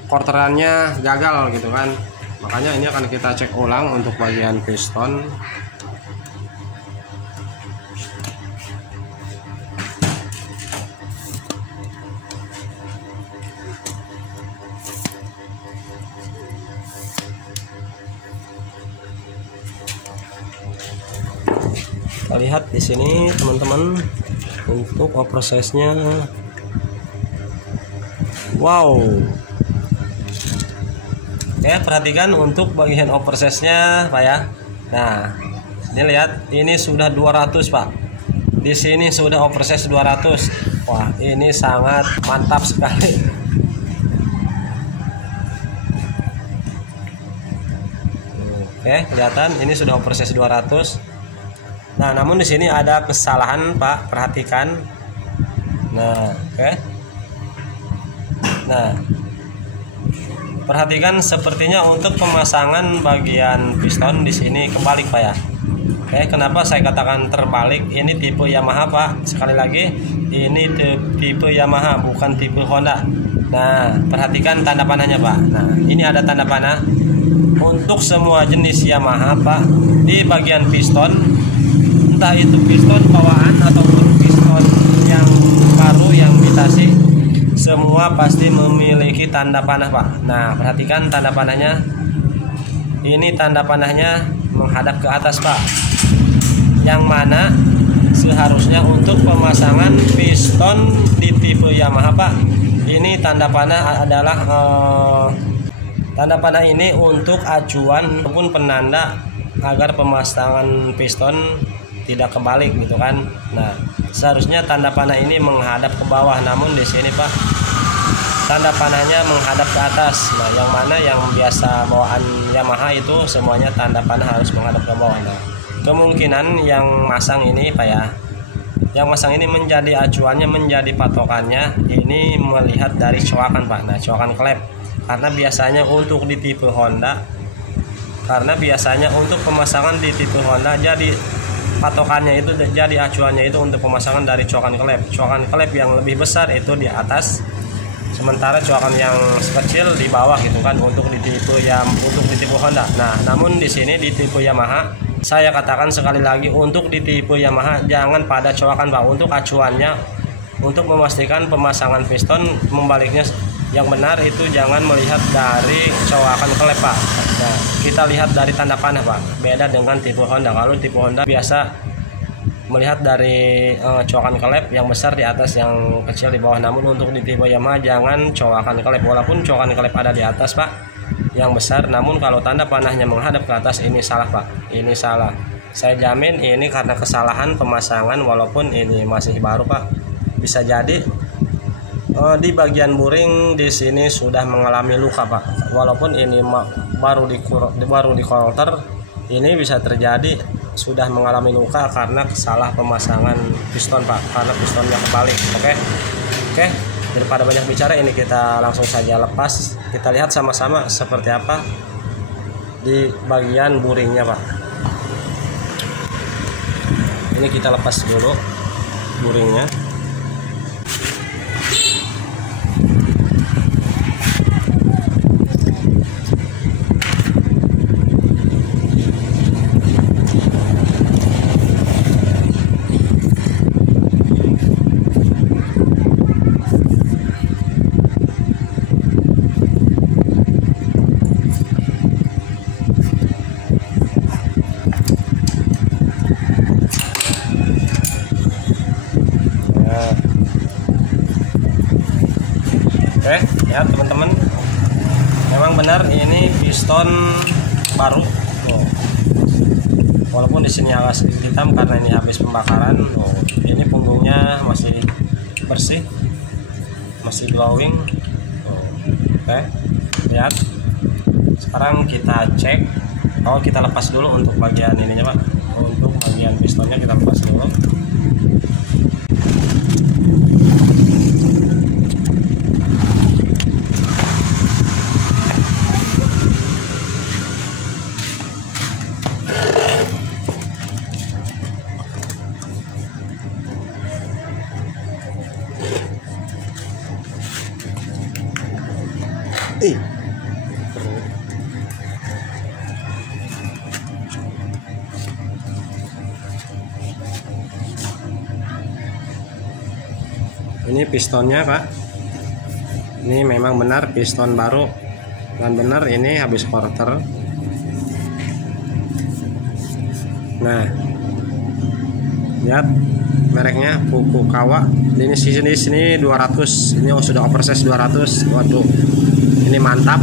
quarterannya gagal gitu kan. makanya ini akan kita cek ulang untuk bagian piston. Kita lihat di sini teman-teman untuk prosesnya. Wow. Oke, perhatikan untuk bagian prosesnya Pak ya. Nah, ini lihat, ini sudah 200 Pak. Di sini sudah proses 200. Wah, ini sangat mantap sekali. Oke, kelihatan ini sudah proses 200. Nah, namun di sini ada kesalahan Pak, perhatikan. Nah, oke. Nah, perhatikan sepertinya untuk pemasangan bagian piston di sini kebalik Pak ya. Oke, kenapa saya katakan terbalik? Ini tipe Yamaha Pak. Sekali lagi, ini tipe Yamaha bukan tipe Honda. Nah, perhatikan tanda panahnya Pak. Nah, ini ada tanda panah untuk semua jenis Yamaha Pak. Di bagian piston, entah itu piston bawaan ataupun piston yang baru yang ditasi, semua pasti memiliki tanda panah Pak. Nah, perhatikan tanda panahnya. Ini tanda panahnya menghadap ke atas Pak, yang mana seharusnya untuk pemasangan piston di tipe Yamaha Pak, ini tanda panah adalah tanda panah ini untuk acuan ataupun penanda agar pemasangan piston tidak kebalik gitu kan. Nah, seharusnya tanda panah ini menghadap ke bawah, namun di sini Pak tanda panahnya menghadap ke atas. Nah, yang mana yang biasa bawaan Yamaha itu semuanya tanda panah harus menghadap ke bawah. Nah, kemungkinan yang masang ini Pak ya, yang masang ini menjadi acuannya, menjadi patokannya ini melihat dari coakan Pak. Nah, coakan klep, karena biasanya untuk di tipe Honda, untuk pemasangan di tipe Honda jadi patokannya itu, jadi acuannya itu untuk pemasangan dari coakan klep yang lebih besar itu di atas, sementara coakan yang kecil di bawah gitu kan, untuk di tipe Honda. Nah, namun di sini di tipe Yamaha, saya katakan sekali lagi, untuk di tipe Yamaha jangan pada coakan Pak. Untuk acuannya, untuk memastikan pemasangan piston membaliknya yang benar itu jangan melihat dari coakan klep Pak. Nah, kita lihat dari tanda panah Pak. Beda dengan tipe Honda. Kalau tipe Honda biasa melihat dari coakan klep yang besar di atas, yang kecil di bawah. Namun untuk di tipe Yamaha jangan coakan klep, walaupun coakan klep ada di atas Pak, yang besar. Namun kalau tanda panahnya menghadap ke atas, ini salah Pak. Ini salah. Saya jamin ini karena kesalahan pemasangan, walaupun ini masih baru Pak. Bisa jadi di bagian buring di sini sudah mengalami luka Pak. Walaupun ini baru di kolter, ini bisa terjadi sudah mengalami luka karena salah pemasangan piston Pak, karena pistonnya kebalik. Oke, daripada banyak bicara, ini kita langsung saja lepas. Kita lihat sama-sama seperti apa di bagian buringnya Pak. Ini kita lepas dulu buringnya. Oke, ya teman-teman, memang benar ini piston baru. Walaupun di sini agak sedikit hitam karena ini habis pembakaran. Ini punggungnya masih bersih, masih glowing. Oke, lihat. Sekarang kita cek. Kita lepas dulu untuk bagian ininya Pak. Untuk bagian pistonnya kita lepas dulu. Ini pistonnya Pak, ini memang benar piston baru dan benar ini habis quarter. Nah, lihat mereknya Fukuoka. Ini sini 200. Ini sudah oversize 200. Waduh, ini mantap.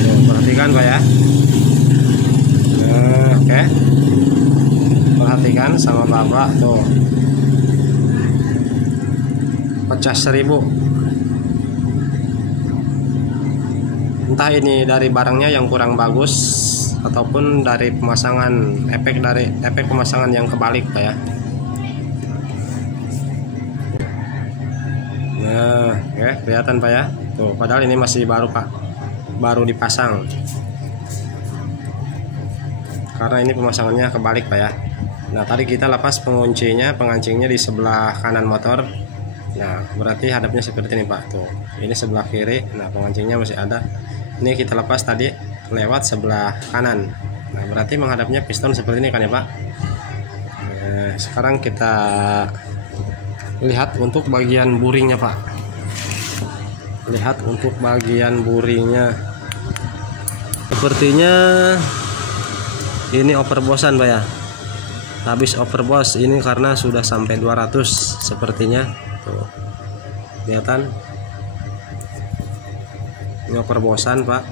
Tuh, perhatikan Pak ya. Oke. Perhatikan sama Bapak tuh. Pecah 1000. Entah ini dari barangnya yang kurang bagus ataupun dari pemasangan efek pemasangan yang kebalik Pak ya. Nah, oke, kelihatan Pak ya. Tuh, padahal ini masih baru Pak. Baru dipasang. Karena ini pemasangannya kebalik Pak ya. Nah, tadi kita lepas pengancingnya di sebelah kanan motor. Nah, berarti hadapnya seperti ini Pak. Tuh, ini sebelah kiri. Nah, pengancingnya masih ada. Ini kita lepas tadi lewat sebelah kanan. Nah, berarti menghadapnya piston seperti ini kan ya Pak. Nah, sekarang kita lihat untuk bagian buringnya Pak. Lihat untuk bagian buringnya. Sepertinya ini overbosan Pak ya. Habis overbos ini karena sudah sampai 200 sepertinya. Tuh, kelihatan. Ini overbosan Pak.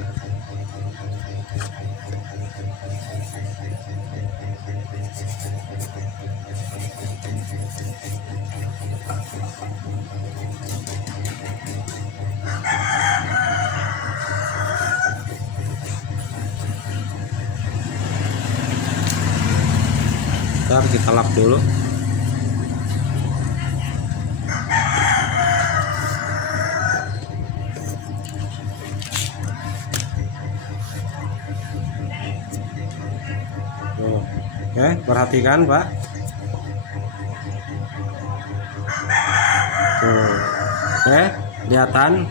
Ntar kita lap dulu. Oke, perhatikan Pak. Tuh. Oke, kelihatan.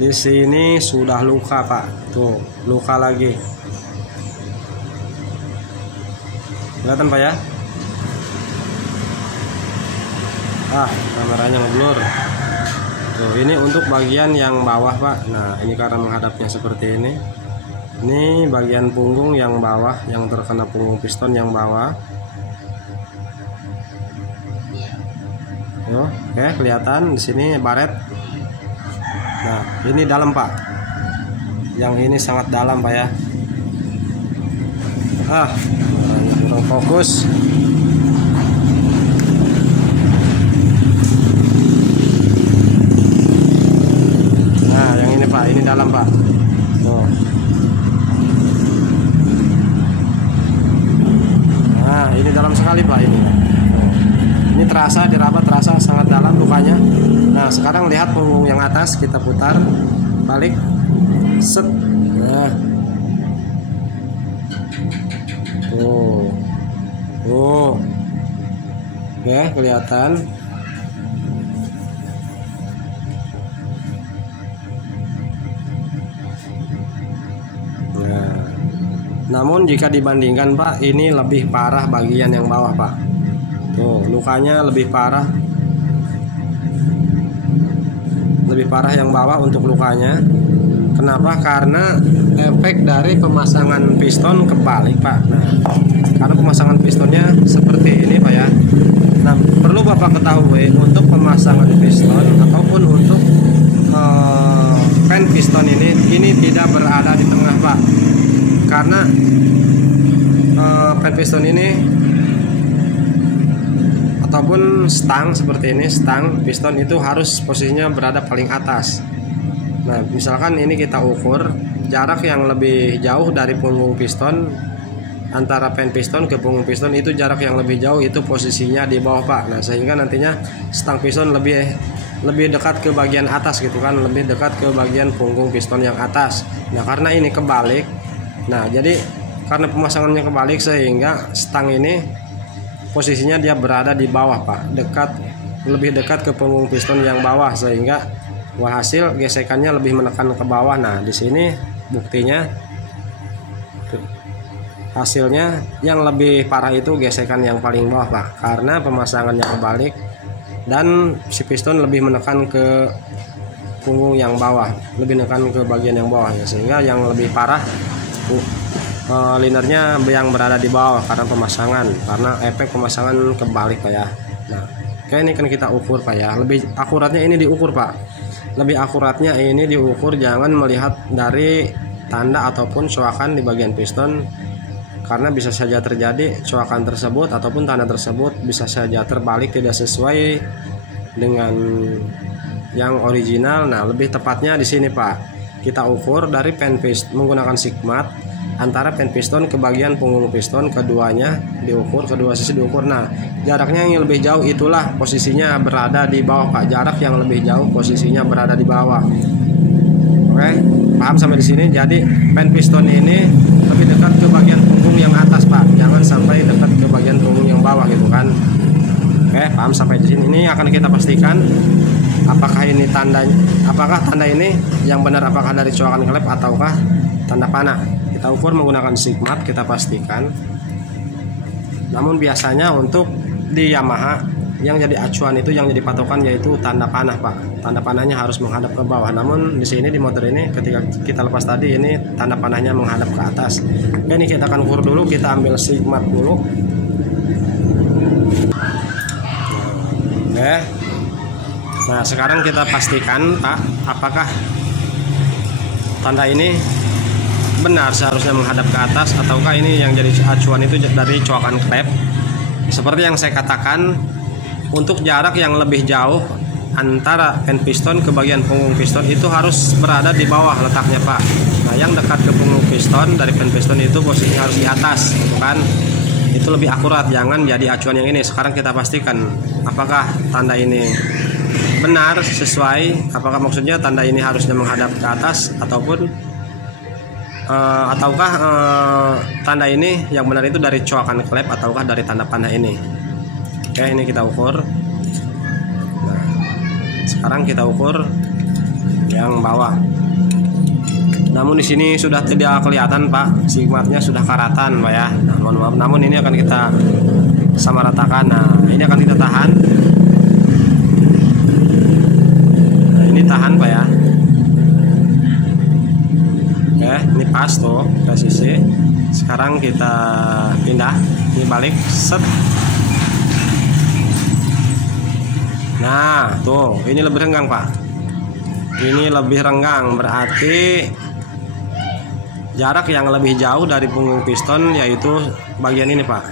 Di sini sudah luka Pak. Tuh, luka lagi. Kelihatan Pak ya. Kameranya ngeblur. Tuh, ini untuk bagian yang bawah Pak. Nah, ini karena menghadapnya seperti ini. Ini bagian punggung yang bawah, yang terkena punggung piston yang bawah. Oke, kelihatan di sini baret. Nah, ini dalam Pak. Yang ini sangat dalam Pak ya. Kurang fokus. Nah, yang ini Pak, ini dalam Pak. Tuh. Nah, ini dalam sekali Pak ini. Ini terasa diraba, terasa sangat dalam lukanya. Nah, sekarang lihat punggung yang atas, kita putar balik. Set. Nah. Tuh. Oke, kelihatan. Nah, namun jika dibandingkan Pak, ini lebih parah bagian yang bawah Pak. Tuh, lukanya lebih parah. Lebih parah yang bawah untuk lukanya. Kenapa? Karena efek dari pemasangan piston kebalik Pak. Nah, karena pemasangan pistonnya seperti ini Pak ya. Nah, perlu Bapak ketahui untuk pemasangan piston ataupun untuk pen piston ini tidak berada di tengah Pak. Karena pen piston ini ataupun stang seperti ini, stang piston itu harus posisinya berada paling atas. Nah, misalkan ini kita ukur jarak yang lebih jauh dari punggung piston, antara pen piston ke punggung piston itu jarak yang lebih jauh, itu posisinya di bawah Pak. Nah, sehingga nantinya stang piston lebih dekat ke bagian atas gitu kan, lebih dekat ke bagian punggung piston yang atas. Nah, karena ini kebalik. Nah, jadi karena pemasangannya kebalik sehingga stang ini posisinya dia berada di bawah Pak, lebih dekat ke punggung piston yang bawah, sehingga hasil gesekannya lebih menekan ke bawah. Nah, di sini buktinya tuh. hasilnya yang lebih parah itu gesekan yang paling bawah Pak, karena pemasangannya kebalik dan si piston lebih menekan ke punggung yang bawah, lebih menekan ke bagian yang bawah ya, sehingga yang lebih parah linernya yang berada di bawah karena pemasangan, karena efek pemasangan kebalik Pak ya. Nah, oke, ini kan kita ukur Pak ya, lebih akuratnya ini diukur Pak, lebih akuratnya ini diukur, jangan melihat dari tanda ataupun coakan di bagian piston, karena bisa saja terjadi coakan tersebut ataupun tanda tersebut bisa saja terbalik, tidak sesuai dengan yang original. Nah, lebih tepatnya di sini Pak, kita ukur dari pen piston menggunakan sigmat antara pen piston ke bagian punggung piston, keduanya diukur, kedua sisi diukur. Nah, jaraknya yang lebih jauh itulah posisinya berada di bawah Pak, jarak yang lebih jauh posisinya berada di bawah. Oke, paham sampai di sini? Jadi pen piston ini lebih dekat ke bagian punggung yang atas Pak, jangan sampai dekat ke bagian punggung yang bawah gitu kan. Oke, paham sampai di sini? Ini akan kita pastikan apakah ini tandanya, apakah tanda ini yang benar, apakah dari coakan klep ataukah tanda panah. Kita ukur menggunakan sigmat, kita pastikan. Namun biasanya untuk di Yamaha yang jadi acuan itu, yang jadi patokan yaitu tanda panah Pak. Tanda panahnya harus menghadap ke bawah. Namun di sini di motor ini ketika kita lepas tadi, ini tanda panahnya menghadap ke atas. Oke, ini kita akan ukur dulu, kita ambil sigmat dulu. Oke. Nah, sekarang kita pastikan Pak, apakah tanda ini benar seharusnya menghadap ke atas ataukah ini yang jadi acuan itu dari coakan klep. Seperti yang saya katakan, untuk jarak yang lebih jauh antara pen piston ke bagian punggung piston itu harus berada di bawah letaknya Pak. Nah, yang dekat ke punggung piston dari pen piston itu posisinya harus di atas, gitu kan? Itu lebih akurat, jangan jadi acuan yang ini. Sekarang kita pastikan apakah tanda ini benar sesuai, apakah maksudnya tanda ini harusnya menghadap ke atas ataupun ataukah tanda ini yang benar itu dari coakan klep ataukah dari tanda panah ini. Oke, ini kita ukur. Nah, sekarang kita ukur yang bawah. Namun di sini sudah tidak kelihatan Pak, sigmatnya sudah karatan Pak ya. Nah, mohon maaf. Namun ini akan kita samaratakan. Nah, ini akan kita tahan. Nah, ini tahan Pak ya. Oke, ini pas tuh posisi. Sekarang kita pindah, ini balik, set. Nah, tuh, ini lebih renggang Pak. Ini lebih renggang, berarti jarak yang lebih jauh dari punggung piston yaitu bagian ini Pak.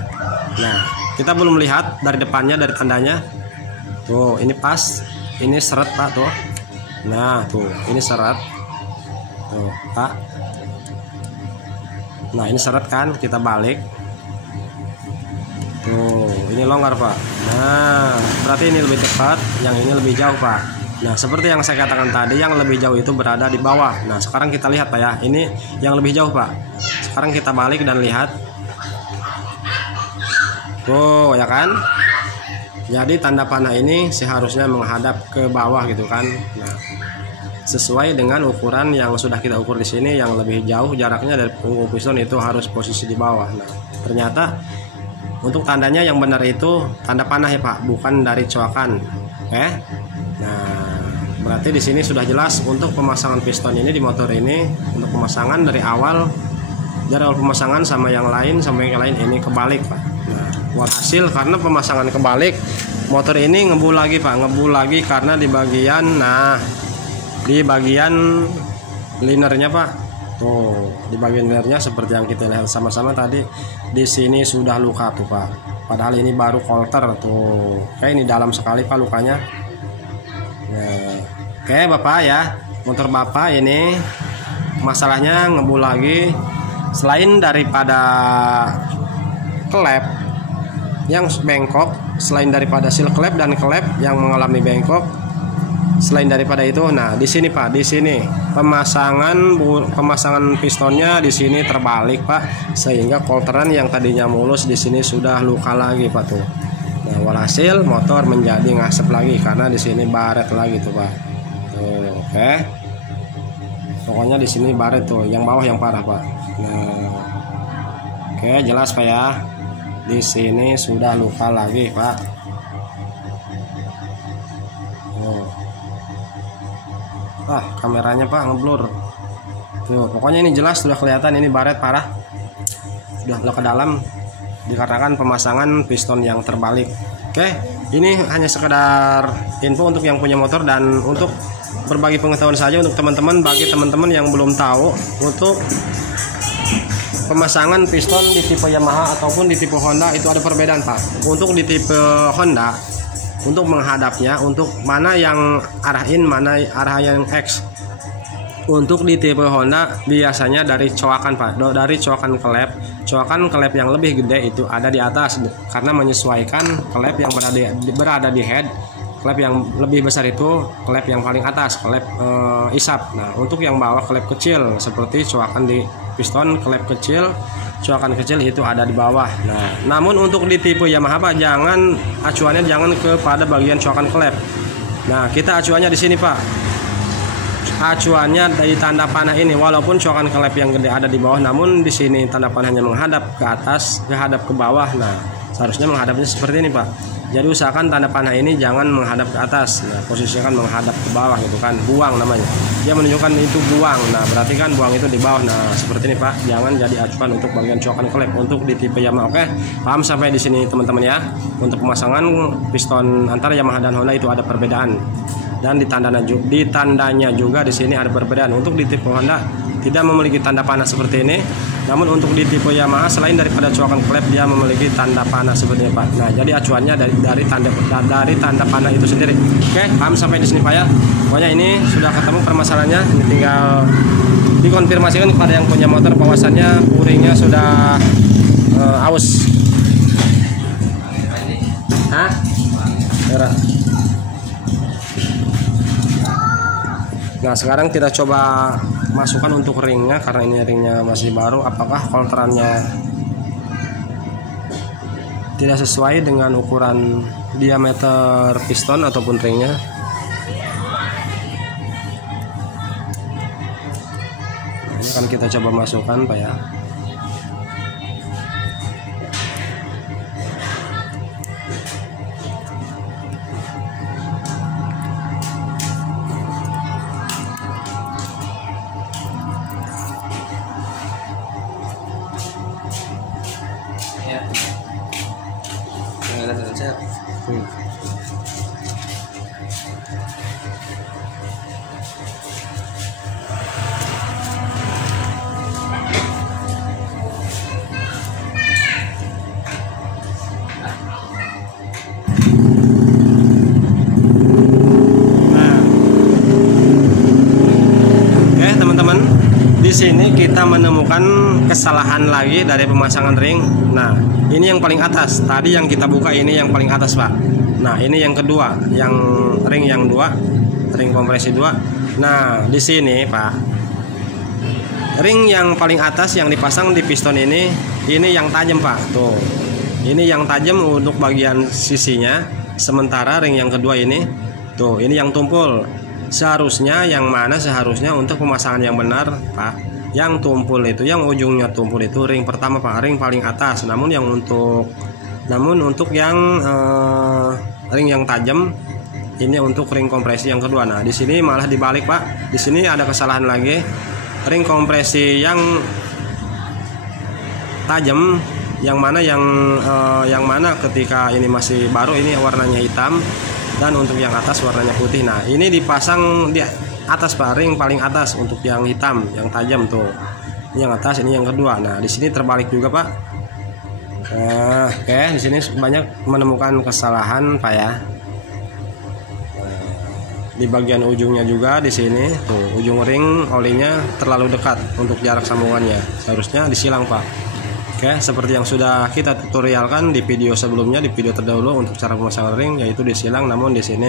Nah, kita belum lihat dari depannya, dari tandanya. Tuh, ini pas, ini seret Pak tuh. Nah, tuh, ini seret. Tuh, Pak. Nah, ini seret kan, kita balik. Tuh, ini longgar Pak. Nah, berarti ini lebih cepat, yang ini lebih jauh Pak. Nah, seperti yang saya katakan tadi, yang lebih jauh itu berada di bawah. Nah, sekarang kita lihat Pak ya, ini yang lebih jauh Pak. Sekarang kita balik dan lihat. Tuh, ya kan? Jadi tanda panah ini seharusnya menghadap ke bawah gitu kan. Nah, sesuai dengan ukuran yang sudah kita ukur di sini, yang lebih jauh jaraknya dari punggung piston itu harus posisi di bawah. Nah, ternyata untuk tandanya yang benar itu tanda panah ya Pak, bukan dari coakan. Nah, berarti di sini sudah jelas untuk pemasangan piston ini di motor ini, untuk pemasangan dari awal pemasangan sama yang lain ini kebalik Pak. Nah, walhasil karena pemasangan kebalik, motor ini ngebul lagi Pak, ngebul lagi karena di bagian, nah, di bagian linernya Pak. Tuh, di bagian linernya seperti yang kita lihat sama-sama tadi, di sini sudah luka tuh Pak. Padahal ini baru kolter tuh. Kayak ini dalam sekali Pak lukanya. Nah, oke Bapak ya, motor Bapak ini masalahnya ngebul lagi. Selain daripada klep yang bengkok, selain daripada seal klep dan klep yang mengalami bengkok, selain daripada itu, nah di sini Pak, di sini pemasangan pistonnya di sini terbalik Pak, sehingga kolteran yang tadinya mulus di sini sudah luka lagi Pak tuh. Nah, walhasil motor menjadi ngasep lagi karena di sini baret lagi tuh Pak. Tuh, oke. Pokoknya di sini baret tuh, yang bawah yang parah Pak. Nah, Oke, jelas Pak ya. Di sini sudah luka lagi Pak. Kameranya Pak ngeblur. Tuh, pokoknya ini jelas sudah kelihatan ini baret parah. Sudah ke dalam dikarenakan pemasangan piston yang terbalik. Oke, ini hanya sekedar info untuk yang punya motor dan untuk berbagi pengetahuan saja untuk teman-teman. Bagi teman-teman yang belum tahu, untuk pemasangan piston di tipe Yamaha ataupun di tipe Honda itu ada perbedaan Pak. Untuk di tipe Honda, untuk menghadapnya, untuk mana yang arah in, mana arah yang X. Untuk di tipe Honda biasanya dari coakan Pak, dari coakan klep yang lebih gede itu ada di atas karena menyesuaikan klep yang berada di head. Klep yang lebih besar itu klep yang paling atas, klep isap. Nah, untuk yang bawah klep kecil seperti coakan di piston, klep kecil, coakan kecil itu ada di bawah. Nah, namun untuk di tipe Yamaha Pak, jangan acuannya jangan kepada bagian coakan klep. Nah, kita acuannya di sini Pak. Acuannya dari tanda panah ini, walaupun coakan klep yang gede ada di bawah, namun di sini tanda panahnya menghadap ke atas, menghadap ke bawah. Nah, seharusnya menghadapnya seperti ini Pak. Jadi usahakan tanda panah ini jangan menghadap ke atas. Nah, posisinya kan menghadap ke bawah gitu kan, buang namanya. Dia menunjukkan itu buang. Nah, berarti kan buang itu di bawah. Nah, seperti ini Pak. Jangan jadi acuan untuk bagian coakan klep untuk di tipe Yamaha. Oke, paham sampai di sini teman-teman ya. Untuk pemasangan piston antara Yamaha dan Honda itu ada perbedaan. Dan di tandanya juga di sini ada perbedaan. Untuk di tipe Honda tidak memiliki tanda panah seperti ini, namun untuk di tipe Yamaha selain daripada coakan klep dia memiliki tanda panah seperti ini Pak. Nah, jadi acuannya dari tanda panah itu sendiri. Oke, paham sampai di sini Pak ya. Pokoknya ini sudah ketemu permasalahannya, ini tinggal dikonfirmasikan kepada yang punya motor bahwasannya puringnya sudah aus. Hah? Nah, sekarang kita coba masukkan untuk ringnya karena ini ringnya masih baru. Apakah kolterannya tidak sesuai dengan ukuran diameter piston ataupun ringnya? Nah, ini akan kita coba masukkan Pak ya. Di sini kita menemukan kesalahan lagi dari pemasangan ring. Nah, ini yang paling atas. Tadi yang kita buka ini yang paling atas Pak. Nah, ini yang kedua, yang ring yang dua, ring kompresi 2. Nah, di sini Pak, ring yang paling atas yang dipasang di piston ini yang tajam Pak. Tuh, ini yang tajam untuk bagian sisinya. Sementara ring yang kedua ini, tuh, ini yang tumpul. Seharusnya seharusnya untuk pemasangan yang benar Pak, yang tumpul itu, yang ujungnya tumpul itu ring pertama Pak, ring paling atas. Namun untuk yang ring yang tajam ini untuk ring kompresi yang kedua. Nah, di sini malah dibalik Pak. Di sini ada kesalahan lagi. Ring kompresi yang tajam yang mana ketika ini masih baru ini warnanya hitam. Dan untuk yang atas warnanya putih. Nah, ini dipasang di atas Pak, ring paling atas untuk yang hitam, yang tajam tuh. Ini yang atas, ini yang kedua. Nah, di sini terbalik juga Pak. Oke, di sini banyak menemukan kesalahan Pak ya. Di bagian ujungnya juga di sini tuh, ujung ring olinya terlalu dekat untuk jarak sambungannya. Seharusnya disilang Pak. Oke, seperti yang sudah kita tutorialkan di video sebelumnya, di video terdahulu untuk cara pemasangan ring yaitu disilang. Namun di sini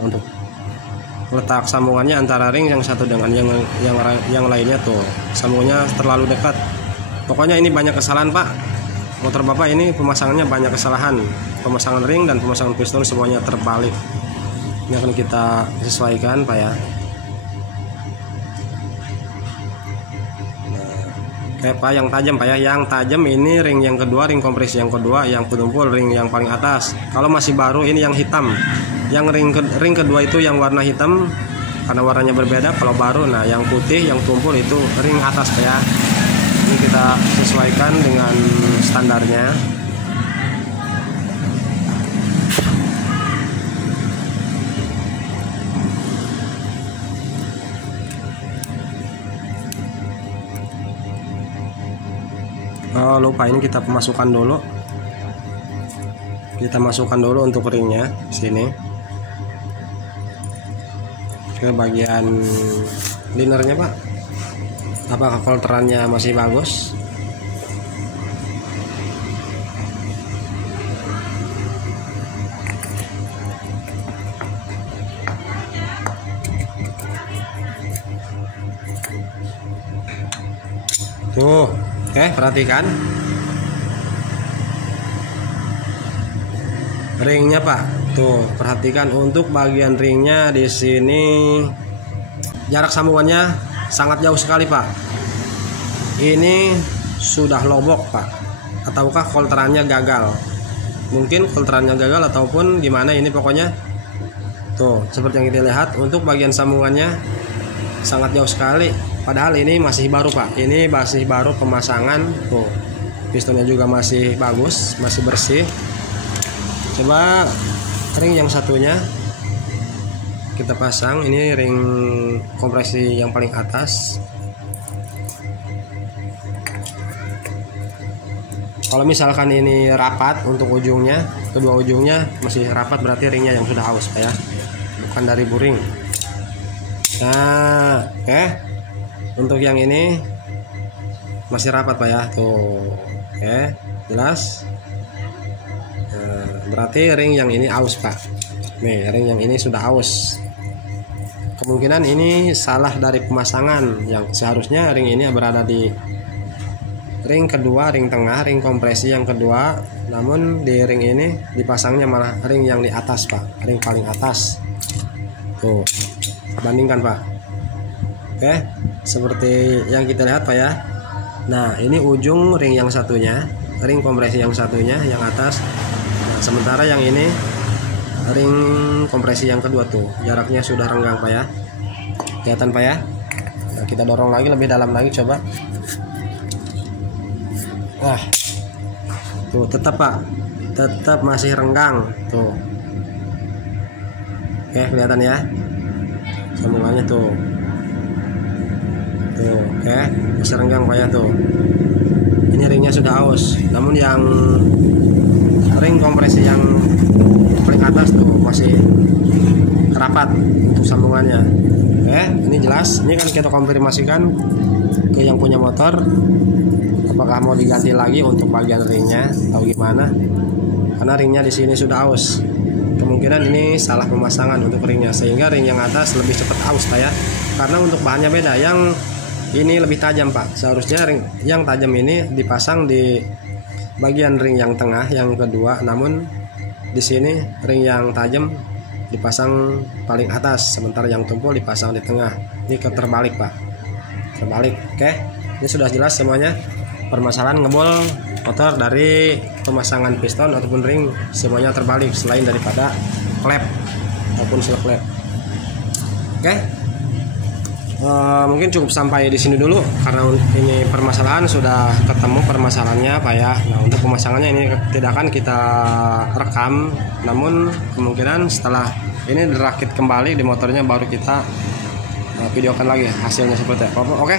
untuk letak sambungannya antara ring yang satu dengan yang lainnya tuh sambungannya terlalu dekat. Pokoknya ini banyak kesalahan Pak. Motor Bapak ini pemasangannya banyak kesalahan. Pemasangan ring dan pemasangan piston semuanya terbalik. Ini akan kita sesuaikan Pak ya. Oke Pak, yang tajam Pak ya, yang tajam ini ring yang kedua, ring kompresi yang kedua, yang penumpul ring yang paling atas. Kalau masih baru ini yang hitam, yang ring kedua itu yang warna hitam karena warnanya berbeda. Kalau baru, nah yang putih yang tumpul itu ring atas Pak ya. Ini kita sesuaikan dengan standarnya. Oh lupa, ini kita masukkan dulu. Kita masukkan dulu untuk ringnya sini ke bagian linernya Pak. Apakah filterannya masih bagus? Tuh, oke, perhatikan ringnya Pak. Tuh, perhatikan untuk bagian ringnya di sini jarak sambungannya sangat jauh sekali Pak. Ini sudah lobok Pak, ataukah filterannya gagal? Mungkin filterannya gagal ataupun gimana ini pokoknya. Tuh, seperti yang kita lihat untuk bagian sambungannya sangat jauh sekali. Padahal ini masih baru Pak, ini masih baru pemasangan. Tuh, pistonnya juga masih bagus, masih bersih. Coba ring yang satunya kita pasang. Ini ring kompresi yang paling atas. Kalau misalkan ini rapat untuk ujungnya, kedua ujungnya masih rapat, berarti ringnya yang sudah aus Pak ya, bukan dari buring. Nah, untuk yang ini masih rapat Pak ya, tuh, jelas. Nah, berarti ring yang ini aus Pak. Nih, ring yang ini sudah aus. Kemungkinan ini salah dari pemasangan, yang seharusnya ring ini berada di ring kedua, ring tengah, ring kompresi yang kedua. Namun di ring ini dipasangnya malah ring yang di atas Pak, ring paling atas. Tuh, bandingkan Pak. Oke, seperti yang kita lihat Pak ya. Nah, ini ujung ring yang satunya, ring kompresi yang satunya yang atas. Nah, sementara yang ini ring kompresi yang kedua, tuh jaraknya sudah renggang Pak ya. Kelihatan Pak ya. Nah, kita dorong lagi lebih dalam lagi coba. Nah, tuh tetap Pak, tetap masih renggang tuh. Oke, kelihatan ya sambungannya tuh. Tuh, masih renggang Pak ya tuh. Ini ringnya sudah aus. Namun yang ring kompresi yang paling atas tuh masih rapat untuk sambungannya. Ini jelas. Ini kan kita konfirmasikan ke yang punya motor, apakah mau diganti lagi untuk bagian ringnya atau gimana? Karena ringnya di sini sudah aus. Kemungkinan ini salah pemasangan untuk ringnya, sehingga ring yang atas lebih cepat aus Pak ya. Karena untuk bahannya beda, yang ini lebih tajam Pak. Seharusnya ring yang tajam ini dipasang di bagian ring yang tengah yang kedua, namun di sini ring yang tajam dipasang paling atas, sementara yang tumpul dipasang di tengah. Ini terbalik Pak, terbalik. Oke, ini sudah jelas semuanya. Permasalahan ngebol motor dari pemasangan piston ataupun ring semuanya terbalik, selain daripada klep ataupun slug klep. Oke, mungkin cukup sampai di sini dulu karena ini permasalahan sudah ketemu permasalahannya Pak ya. Nah, untuk pemasangannya ini tidak akan kita rekam, namun kemungkinan setelah ini dirakit kembali di motornya baru kita videokan lagi hasilnya seperti apa. Oke.